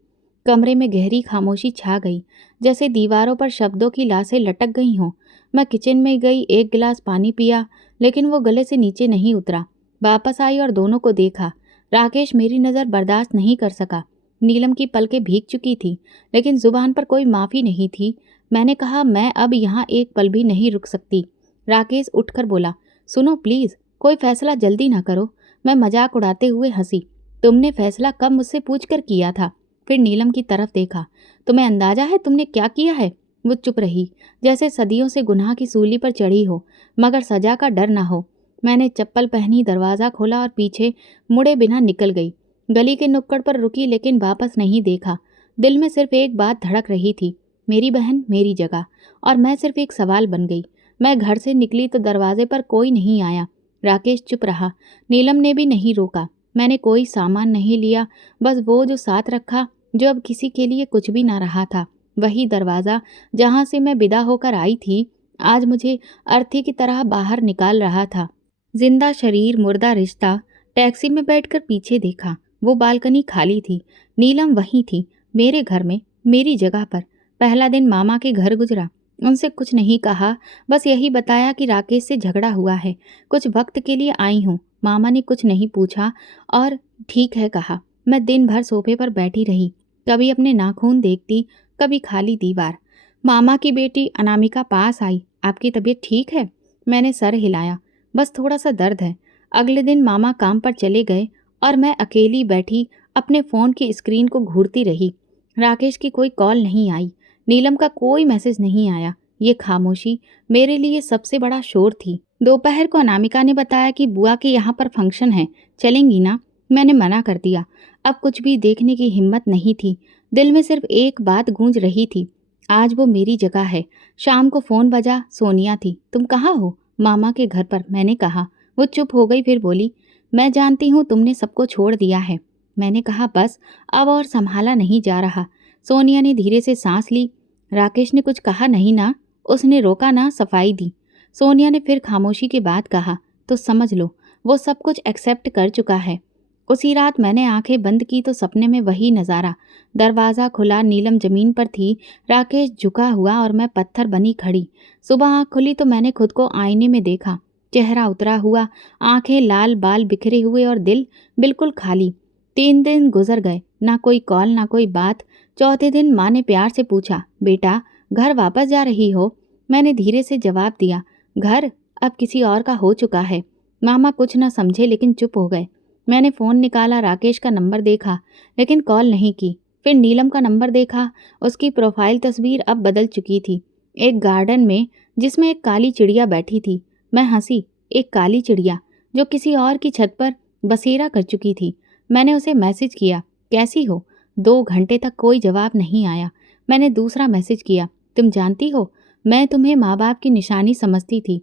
कमरे में गहरी खामोशी छा गई, जैसे दीवारों पर शब्दों की लाशें लटक गई हों। मैं किचन में गई, एक गिलास पानी पिया, लेकिन वो गले से नीचे नहीं उतरा। वापस आई और दोनों को देखा। राकेश मेरी नज़र बर्दाश्त नहीं कर सका। नीलम की पलकें भीग चुकी थी, लेकिन जुबान पर कोई माफ़ी नहीं थी। मैंने कहा, मैं अब यहाँ एक पल भी नहीं रुक सकती। राकेश उठकर बोला, सुनो प्लीज़, कोई फैसला जल्दी ना करो। मैं मजाक उड़ाते हुए हंसी। तुमने फैसला कब मुझसे पूछकर किया था? फिर नीलम की तरफ देखा। तुम्हें अंदाजा है तुमने क्या किया है? वो चुप रही, जैसे सदियों से गुनाह की सूली पर चढ़ी हो, मगर सजा का डर ना हो। मैंने चप्पल पहनी, दरवाज़ा खोला और पीछे मुड़े बिना निकल गई। गली के नुक्कड़ पर रुकी, लेकिन वापस नहीं देखा। दिल में सिर्फ एक बात धड़क रही थी, मेरी बहन, मेरी जगह। और मैं सिर्फ एक सवाल बन गई। मैं घर से निकली तो दरवाजे पर कोई नहीं आया। राकेश चुप रहा। नीलम ने भी नहीं रोका। मैंने कोई सामान नहीं लिया, बस वो जो साथ रखा, जो अब किसी के लिए कुछ भी ना रहा था। वही दरवाज़ा जहाँ से मैं विदा होकर आई थी, आज मुझे अर्थी की तरह बाहर निकाल रहा था। जिंदा शरीर मुर्दा रिश्ता। टैक्सी में बैठकर पीछे देखा। वो बालकनी खाली थी। नीलम वहीं थी, मेरे घर में, मेरी जगह पर। पहला दिन मामा के घर गुजरा। उनसे कुछ नहीं कहा, बस यही बताया कि राकेश से झगड़ा हुआ है, कुछ वक्त के लिए आई हूँ। मामा ने कुछ नहीं पूछा और ठीक है कहा। मैं दिन भर सोफे पर बैठी रही, कभी अपने नाखून देखती, कभी खाली दीवार। मामा की बेटी अनामिका पास आई। आपकी तबीयत ठीक है? मैंने सर हिलाया। बस थोड़ा सा दर्द है। अगले दिन मामा काम पर चले गए और मैं अकेली बैठी अपने फ़ोन की स्क्रीन को घूरती रही। राकेश की कोई कॉल नहीं आई, नीलम का कोई मैसेज नहीं आया। ये खामोशी मेरे लिए सबसे बड़ा शोर थी। दोपहर को अनामिका ने बताया कि बुआ के यहाँ पर फंक्शन है, चलेंगी ना? मैंने मना कर दिया। अब कुछ भी देखने की हिम्मत नहीं थी। दिल में सिर्फ एक बात गूंज रही थी, आज वो मेरी जगह है। शाम को फ़ोन बजा, सोनिया थी। तुम कहाँ हो? मामा के घर पर, मैंने कहा। वो चुप हो गई, फिर बोली, मैं जानती हूँ तुमने सबको छोड़ दिया है। मैंने कहा बस, अब और संभाला नहीं जा रहा। सोनिया ने धीरे से सांस ली। राकेश ने कुछ कहा नहीं ना? उसने रोका ना, सफाई दी। सोनिया ने फिर खामोशी के बाद कहा, तो समझ लो वो सब कुछ एक्सेप्ट कर चुका है। उसी रात मैंने आंखें बंद की तो सपने में वही नज़ारा। दरवाज़ा खुला, नीलम जमीन पर थी, राकेश झुका हुआ और मैं पत्थर बनी खड़ी। सुबह आँख खुली तो मैंने खुद को आईने में देखा। चेहरा उतरा हुआ, आंखें लाल, बाल बिखरे हुए और दिल बिल्कुल खाली। 3 दिन गुजर गए, ना कोई कॉल, ना कोई बात। चौथे दिन माँ ने प्यार से पूछा, बेटा घर वापस जा रही हो? मैंने धीरे से जवाब दिया, घर अब किसी और का हो चुका है। मामा कुछ न समझे लेकिन चुप हो गए। मैंने फ़ोन निकाला, राकेश का नंबर देखा, लेकिन कॉल नहीं की। फिर नीलम का नंबर देखा, उसकी प्रोफाइल तस्वीर अब बदल चुकी थी। एक गार्डन में जिसमें एक काली चिड़िया बैठी थी। मैं हंसी, एक काली चिड़िया जो किसी और की छत पर बसेरा कर चुकी थी। मैंने उसे मैसेज किया, कैसी हो? 2 घंटे तक कोई जवाब नहीं आया। मैंने दूसरा मैसेज किया, तुम जानती हो मैं तुम्हें माँ बाप की निशानी समझती थी।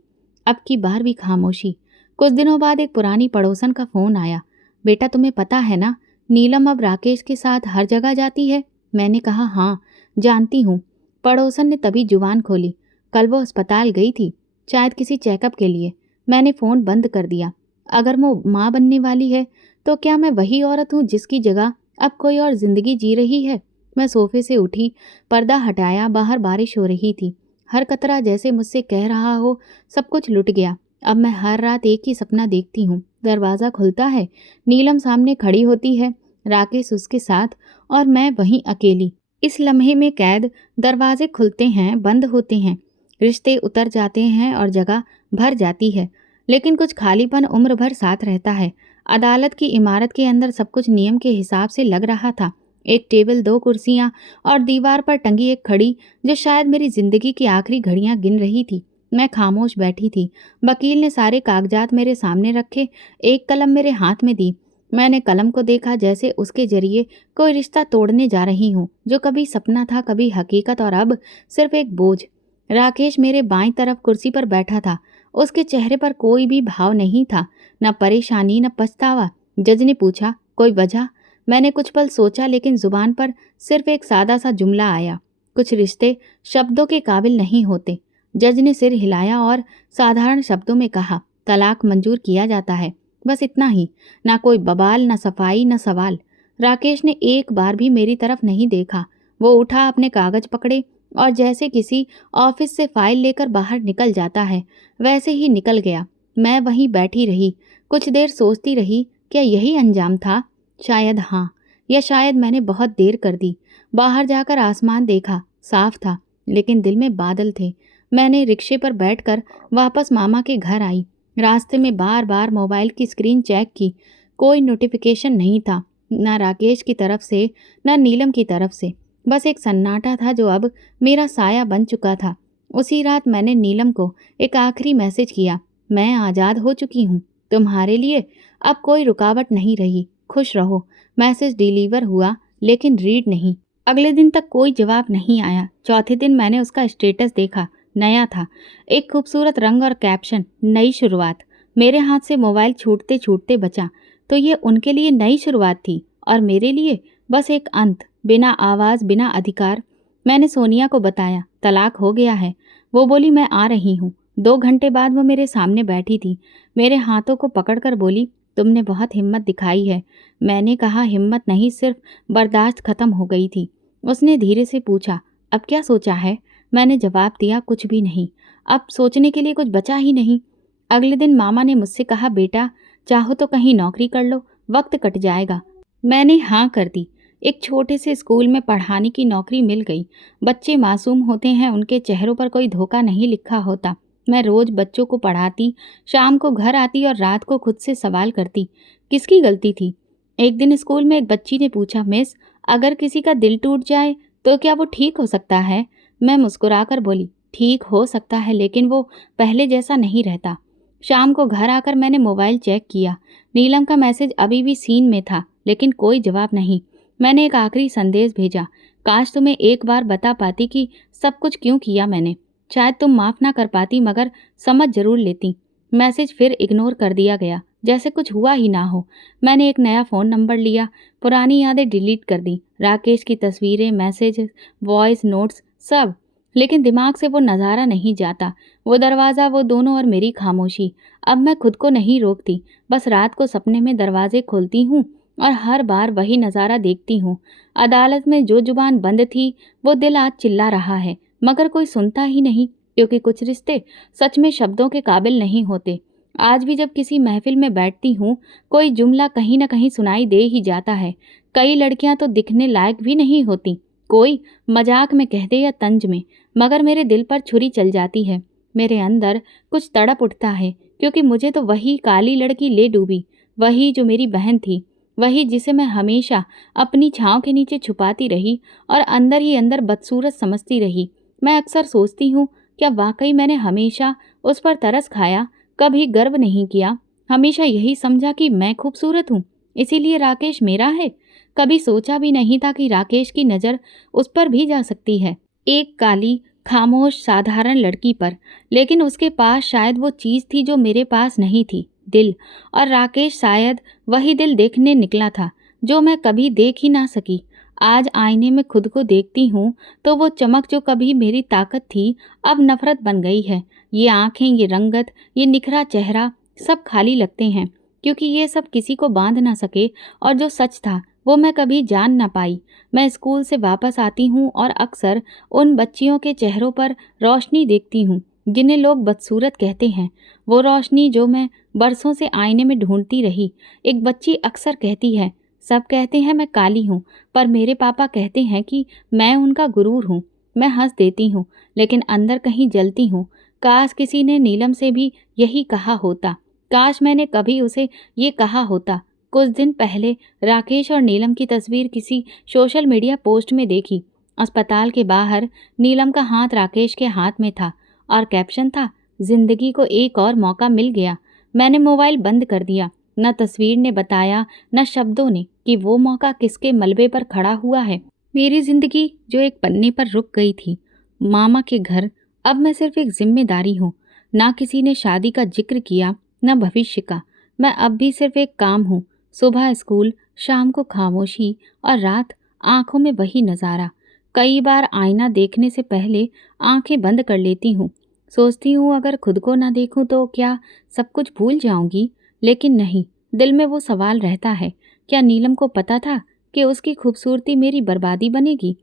अब की बार भी खामोशी। कुछ दिनों बाद एक पुरानी पड़ोसन का फ़ोन आया, बेटा तुम्हें पता है ना, नीलम अब राकेश के साथ हर जगह जाती है। मैंने कहा हाँ जानती हूँ। पड़ोसन ने तभी जुबान खोली, कल वो अस्पताल गई थी, शायद किसी चेकअप के लिए। मैंने फ़ोन बंद कर दिया। अगर वो माँ बनने वाली है तो क्या मैं वही औरत हूँ जिसकी जगह अब कोई और ज़िंदगी जी रही है? मैं सोफे से उठी, पर्दा हटाया। बाहर बारिश हो रही थी। हर कतरा जैसे मुझसे कह रहा हो, सब कुछ लुट गया। अब मैं हर रात एक ही सपना देखती हूँ। दरवाज़ा खुलता है, नीलम सामने खड़ी होती है, राकेश उसके साथ और मैं वहीं अकेली। इस लम्हे में कैद। दरवाजे खुलते हैं, बंद होते हैं, रिश्ते उतर जाते हैं और जगह भर जाती है, लेकिन कुछ खालीपन उम्र भर साथ रहता है। अदालत की इमारत के अंदर सब कुछ नियम के हिसाब से लग रहा था। एक टेबल, 2 कुर्सियाँ और दीवार पर टंगी एक घड़ी जो शायद मेरी जिंदगी की आखिरी घड़ियां गिन रही थी। मैं खामोश बैठी थी। वकील ने सारे कागजात मेरे सामने रखे, एक कलम मेरे हाथ में दी। मैंने कलम को देखा जैसे उसके जरिए कोई रिश्ता तोड़ने जा रही हूँ, जो कभी सपना था, कभी हकीकत और अब सिर्फ एक बोझ। राकेश मेरे बाईं तरफ कुर्सी पर बैठा था। उसके चेहरे पर कोई भी भाव नहीं था, न परेशानी न पछतावा। जज ने पूछा, कोई वजह? मैंने कुछ पल सोचा, लेकिन जुबान पर सिर्फ एक सादा सा जुमला आया, कुछ रिश्ते शब्दों के काबिल नहीं होते। जज ने सिर हिलाया और साधारण शब्दों में कहा, तलाक मंजूर किया जाता है। बस इतना ही। ना कोई बवाल, न सफाई, न सवाल। राकेश ने एक बार भी मेरी तरफ नहीं देखा। वो उठा, अपने कागज पकड़े और जैसे किसी ऑफिस से फाइल लेकर बाहर निकल जाता है, वैसे ही निकल गया। मैं वहीं बैठी रही, कुछ देर सोचती रही, क्या यही अंजाम था? शायद हाँ, या शायद मैंने बहुत देर कर दी। बाहर जाकर आसमान देखा, साफ था, लेकिन दिल में बादल थे। मैंने रिक्शे पर बैठकर वापस मामा के घर आई। रास्ते में बार बार मोबाइल की स्क्रीन चेक की, कोई नोटिफिकेशन नहीं था, ना राकेश की तरफ से, ना नीलम की तरफ से। बस एक सन्नाटा था जो अब मेरा साया बन चुका था। उसी रात मैंने नीलम को एक आखिरी मैसेज किया, मैं आज़ाद हो चुकी हूँ, तुम्हारे लिए अब कोई रुकावट नहीं रही, खुश रहो। मैसेज डिलीवर हुआ, लेकिन रीड नहीं। अगले दिन तक कोई जवाब नहीं आया। चौथे दिन मैंने उसका स्टेटस देखा, नया था, एक खूबसूरत रंग और कैप्शन, नई शुरुआत। मेरे हाथ से मोबाइल छूटते छूटते बचा तो ये उनके लिए नई शुरुआत थी और मेरे लिए बस एक अंत, बिना आवाज़, बिना अधिकार। मैंने सोनिया को बताया, तलाक हो गया है। वो बोली, मैं आ रही हूँ। 2 घंटे बाद वो मेरे सामने बैठी थी, मेरे हाथों को पकड़कर बोली, तुमने बहुत हिम्मत दिखाई है। मैंने कहा, हिम्मत नहीं, सिर्फ बर्दाश्त खत्म हो गई थी। उसने धीरे से पूछा, अब क्या सोचा है? मैंने जवाब दिया, कुछ भी नहीं। अब सोचने के लिए कुछ बचा ही नहीं। अगले दिन मामा ने मुझसे कहा, बेटा चाहो तो कहीं नौकरी कर लो, वक्त कट जाएगा। मैंने हाँ कर दी। एक छोटे से स्कूल में पढ़ाने की नौकरी मिल गई। बच्चे मासूम होते हैं, उनके चेहरों पर कोई धोखा नहीं लिखा होता। मैं रोज बच्चों को पढ़ाती, शाम को घर आती और रात को खुद से सवाल करती, किसकी गलती थी? एक दिन स्कूल में एक बच्ची ने पूछा, मिस, अगर किसी का दिल टूट जाए तो क्या वो ठीक हो सकता है? मैं मुस्कुराकर बोली, ठीक हो सकता है, लेकिन वो पहले जैसा नहीं रहता। शाम को घर आकर मैंने मोबाइल चेक किया। नीलम का मैसेज अभी भी सीन में था, लेकिन कोई जवाब नहीं। मैंने एक आखिरी संदेश भेजा, काश तुम्हें एक बार बता पाती कि सब कुछ क्यों किया मैंने। शायद तुम माफ़ ना कर पाती, मगर समझ जरूर लेती। मैसेज फिर इग्नोर कर दिया गया, जैसे कुछ हुआ ही ना हो। मैंने एक नया फ़ोन नंबर लिया, पुरानी यादें डिलीट कर दी, राकेश की तस्वीरें, मैसेज, वॉइस नोट्स, सब। लेकिन दिमाग से वो नज़ारा नहीं जाता, वो दरवाज़ा, वो दोनों और मेरी खामोशी। अब मैं खुद को नहीं रोकती, बस रात को सपने में दरवाजे खोलती हूँ और हर बार वही नज़ारा देखती हूँ। अदालत में जो जुबान बंद थी, वो दिल आज चिल्ला रहा है, मगर कोई सुनता ही नहीं, क्योंकि कुछ रिश्ते सच में शब्दों के काबिल नहीं होते। आज भी जब किसी महफिल में बैठती हूँ, कोई जुमला कहीं न कहीं सुनाई दे ही जाता है। कई लड़कियां तो दिखने लायक भी नहीं होती, कोई मजाक में कह दे या तंज में, मगर मेरे दिल पर छुरी चल जाती है। मेरे अंदर कुछ तड़प उठता है, क्योंकि मुझे तो वही काली लड़की ले डूबी, वही जो मेरी बहन थी, वही जिसे मैं हमेशा अपनी छाँव के नीचे छुपाती रही और अंदर ही अंदर बदसूरत समझती रही। मैं अक्सर सोचती हूँ, क्या वाकई मैंने हमेशा उस पर तरस खाया, कभी गर्व नहीं किया, हमेशा यही समझा कि मैं खूबसूरत हूँ, इसीलिए राकेश मेरा है? कभी सोचा भी नहीं था कि राकेश की नज़र उस पर भी जा सकती है, एक काली, खामोश, साधारण लड़की पर। लेकिन उसके पास शायद वो चीज़ थी जो मेरे पास नहीं थी, दिल। और राकेश शायद वही दिल देखने निकला था, जो मैं कभी देख ही ना सकी। आज आईने में खुद को देखती हूँ तो वो चमक जो कभी मेरी ताकत थी, अब नफरत बन गई है। ये आँखें, ये रंगत, ये निखरा चेहरा, सब खाली लगते हैं, क्योंकि ये सब किसी को बांध ना सके, और जो सच था वो मैं कभी जान ना पाई। मैं स्कूल से वापस आती हूँ और अक्सर उन बच्चियों के चेहरों पर रोशनी देखती हूँ जिन्हें लोग बदसूरत कहते हैं, वो रोशनी जो मैं बरसों से आईने में ढूंढती रही। एक बच्ची अक्सर कहती है, सब कहते हैं मैं काली हूँ, पर मेरे पापा कहते हैं कि मैं उनका गुरूर हूँ। मैं हंस देती हूँ, लेकिन अंदर कहीं जलती हूँ। काश किसी ने नीलम से भी यही कहा होता, काश मैंने कभी उसे ये कहा होता। कुछ दिन पहले राकेश और नीलम की तस्वीर किसी सोशल मीडिया पोस्ट में देखी। अस्पताल के बाहर नीलम का हाथ राकेश के हाथ में था और कैप्शन था, जिंदगी को एक और मौका मिल गया। मैंने मोबाइल बंद कर दिया। न तस्वीर ने बताया, न शब्दों ने, कि वो मौका किसके मलबे पर खड़ा हुआ है। मेरी जिंदगी जो एक पन्ने पर रुक गई थी, मामा के घर, अब मैं सिर्फ एक जिम्मेदारी हूँ। ना किसी ने शादी का जिक्र किया, न भविष्य का। मैं अब भी सिर्फ एक काम हूँ, सुबह स्कूल, शाम को खामोशी और रात आंखों में वही नज़ारा। कई बार आईना देखने से पहले आंखें बंद कर लेती हूँ। सोचती हूँ अगर खुद को ना देखूँ तो क्या सब कुछ भूल जाऊंगी? लेकिन नहीं, दिल में वो सवाल रहता है, क्या नीलम को पता था कि उसकी खूबसूरती मेरी बर्बादी बनेगी?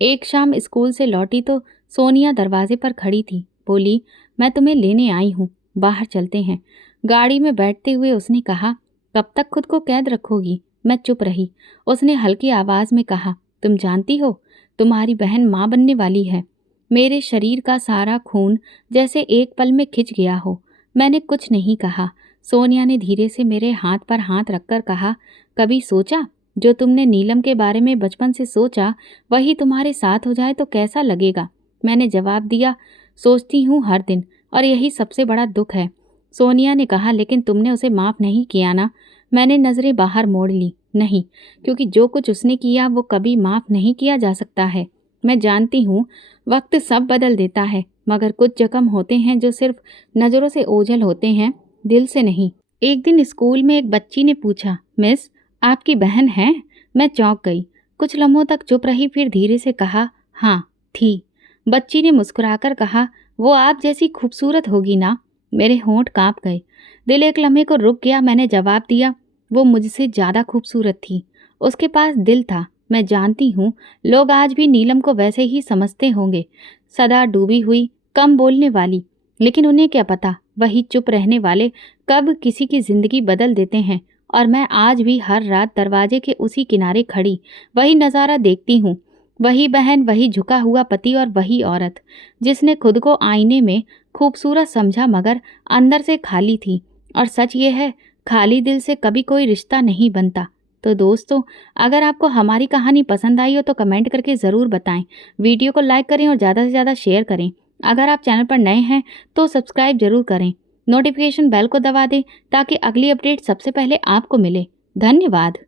एक शाम स्कूल से लौटी तो सोनिया दरवाजे पर खड़ी थी। बोली, मैं तुम्हें लेने आई हूँ, बाहर चलते हैं। गाड़ी में बैठते हुए उसने कहा, कब तक खुद को कैद रखोगी? मैं चुप रही। उसने हल्की आवाज़ में कहा, तुम जानती हो, तुम्हारी बहन माँ बनने वाली है। मेरे शरीर का सारा खून जैसे एक पल में खिंच गया हो। मैंने कुछ नहीं कहा। सोनिया ने धीरे से मेरे हाथ पर हाथ रखकर कहा, कभी सोचा, जो तुमने नीलम के बारे में बचपन से सोचा, वही तुम्हारे साथ हो जाए तो कैसा लगेगा? मैंने जवाब दिया, सोचती हूँ हर दिन, और यही सबसे बड़ा दुख है। सोनिया ने कहा, लेकिन तुमने उसे माफ़ नहीं किया ना? मैंने नज़रें बाहर मोड़ ली। नहीं, क्योंकि जो कुछ उसने किया वो कभी माफ़ नहीं किया जा सकता है। मैं जानती हूँ वक्त सब बदल देता है, मगर कुछ जख्म होते हैं जो सिर्फ नज़रों से ओझल होते हैं, दिल से नहीं। एक दिन स्कूल में एक बच्ची ने पूछा, मिस, आपकी बहन है? मैं चौंक गई। कुछ लम्हों तक चुप रही, फिर धीरे से कहा, हाँ, थी। बच्ची ने मुस्कुराकर कहा, वो आप जैसी खूबसूरत होगी ना? मेरे होंठ कांप गए। दिल एक लम्हे को रुक गया। मैंने जवाब दिया, वो मुझसे ज़्यादा खूबसूरत थी। उसके पास दिल था। मैं जानती हूँ लोग आज भी नीलम को वैसे ही समझते होंगे, सदा डूबी हुई, कम बोलने वाली। लेकिन उन्हें क्या पता, वही चुप रहने वाले कब किसी की जिंदगी बदल देते हैं। और मैं आज भी हर रात दरवाजे के उसी किनारे खड़ी वही नज़ारा देखती हूँ। वही बहन, वही झुका हुआ पति और वही औरत जिसने खुद को आईने में खूबसूरत समझा मगर अंदर से खाली थी। और सच ये है, खाली दिल से कभी कोई रिश्ता नहीं बनता। तो दोस्तों, अगर आपको हमारी कहानी पसंद आई हो तो कमेंट करके ज़रूर बताएं। वीडियो को लाइक करें और ज़्यादा से ज़्यादा शेयर करें। अगर आप चैनल पर नए हैं तो सब्सक्राइब जरूर करें। नोटिफिकेशन बेल को दबा दें ताकि अगली अपडेट सबसे पहले आपको मिले। धन्यवाद।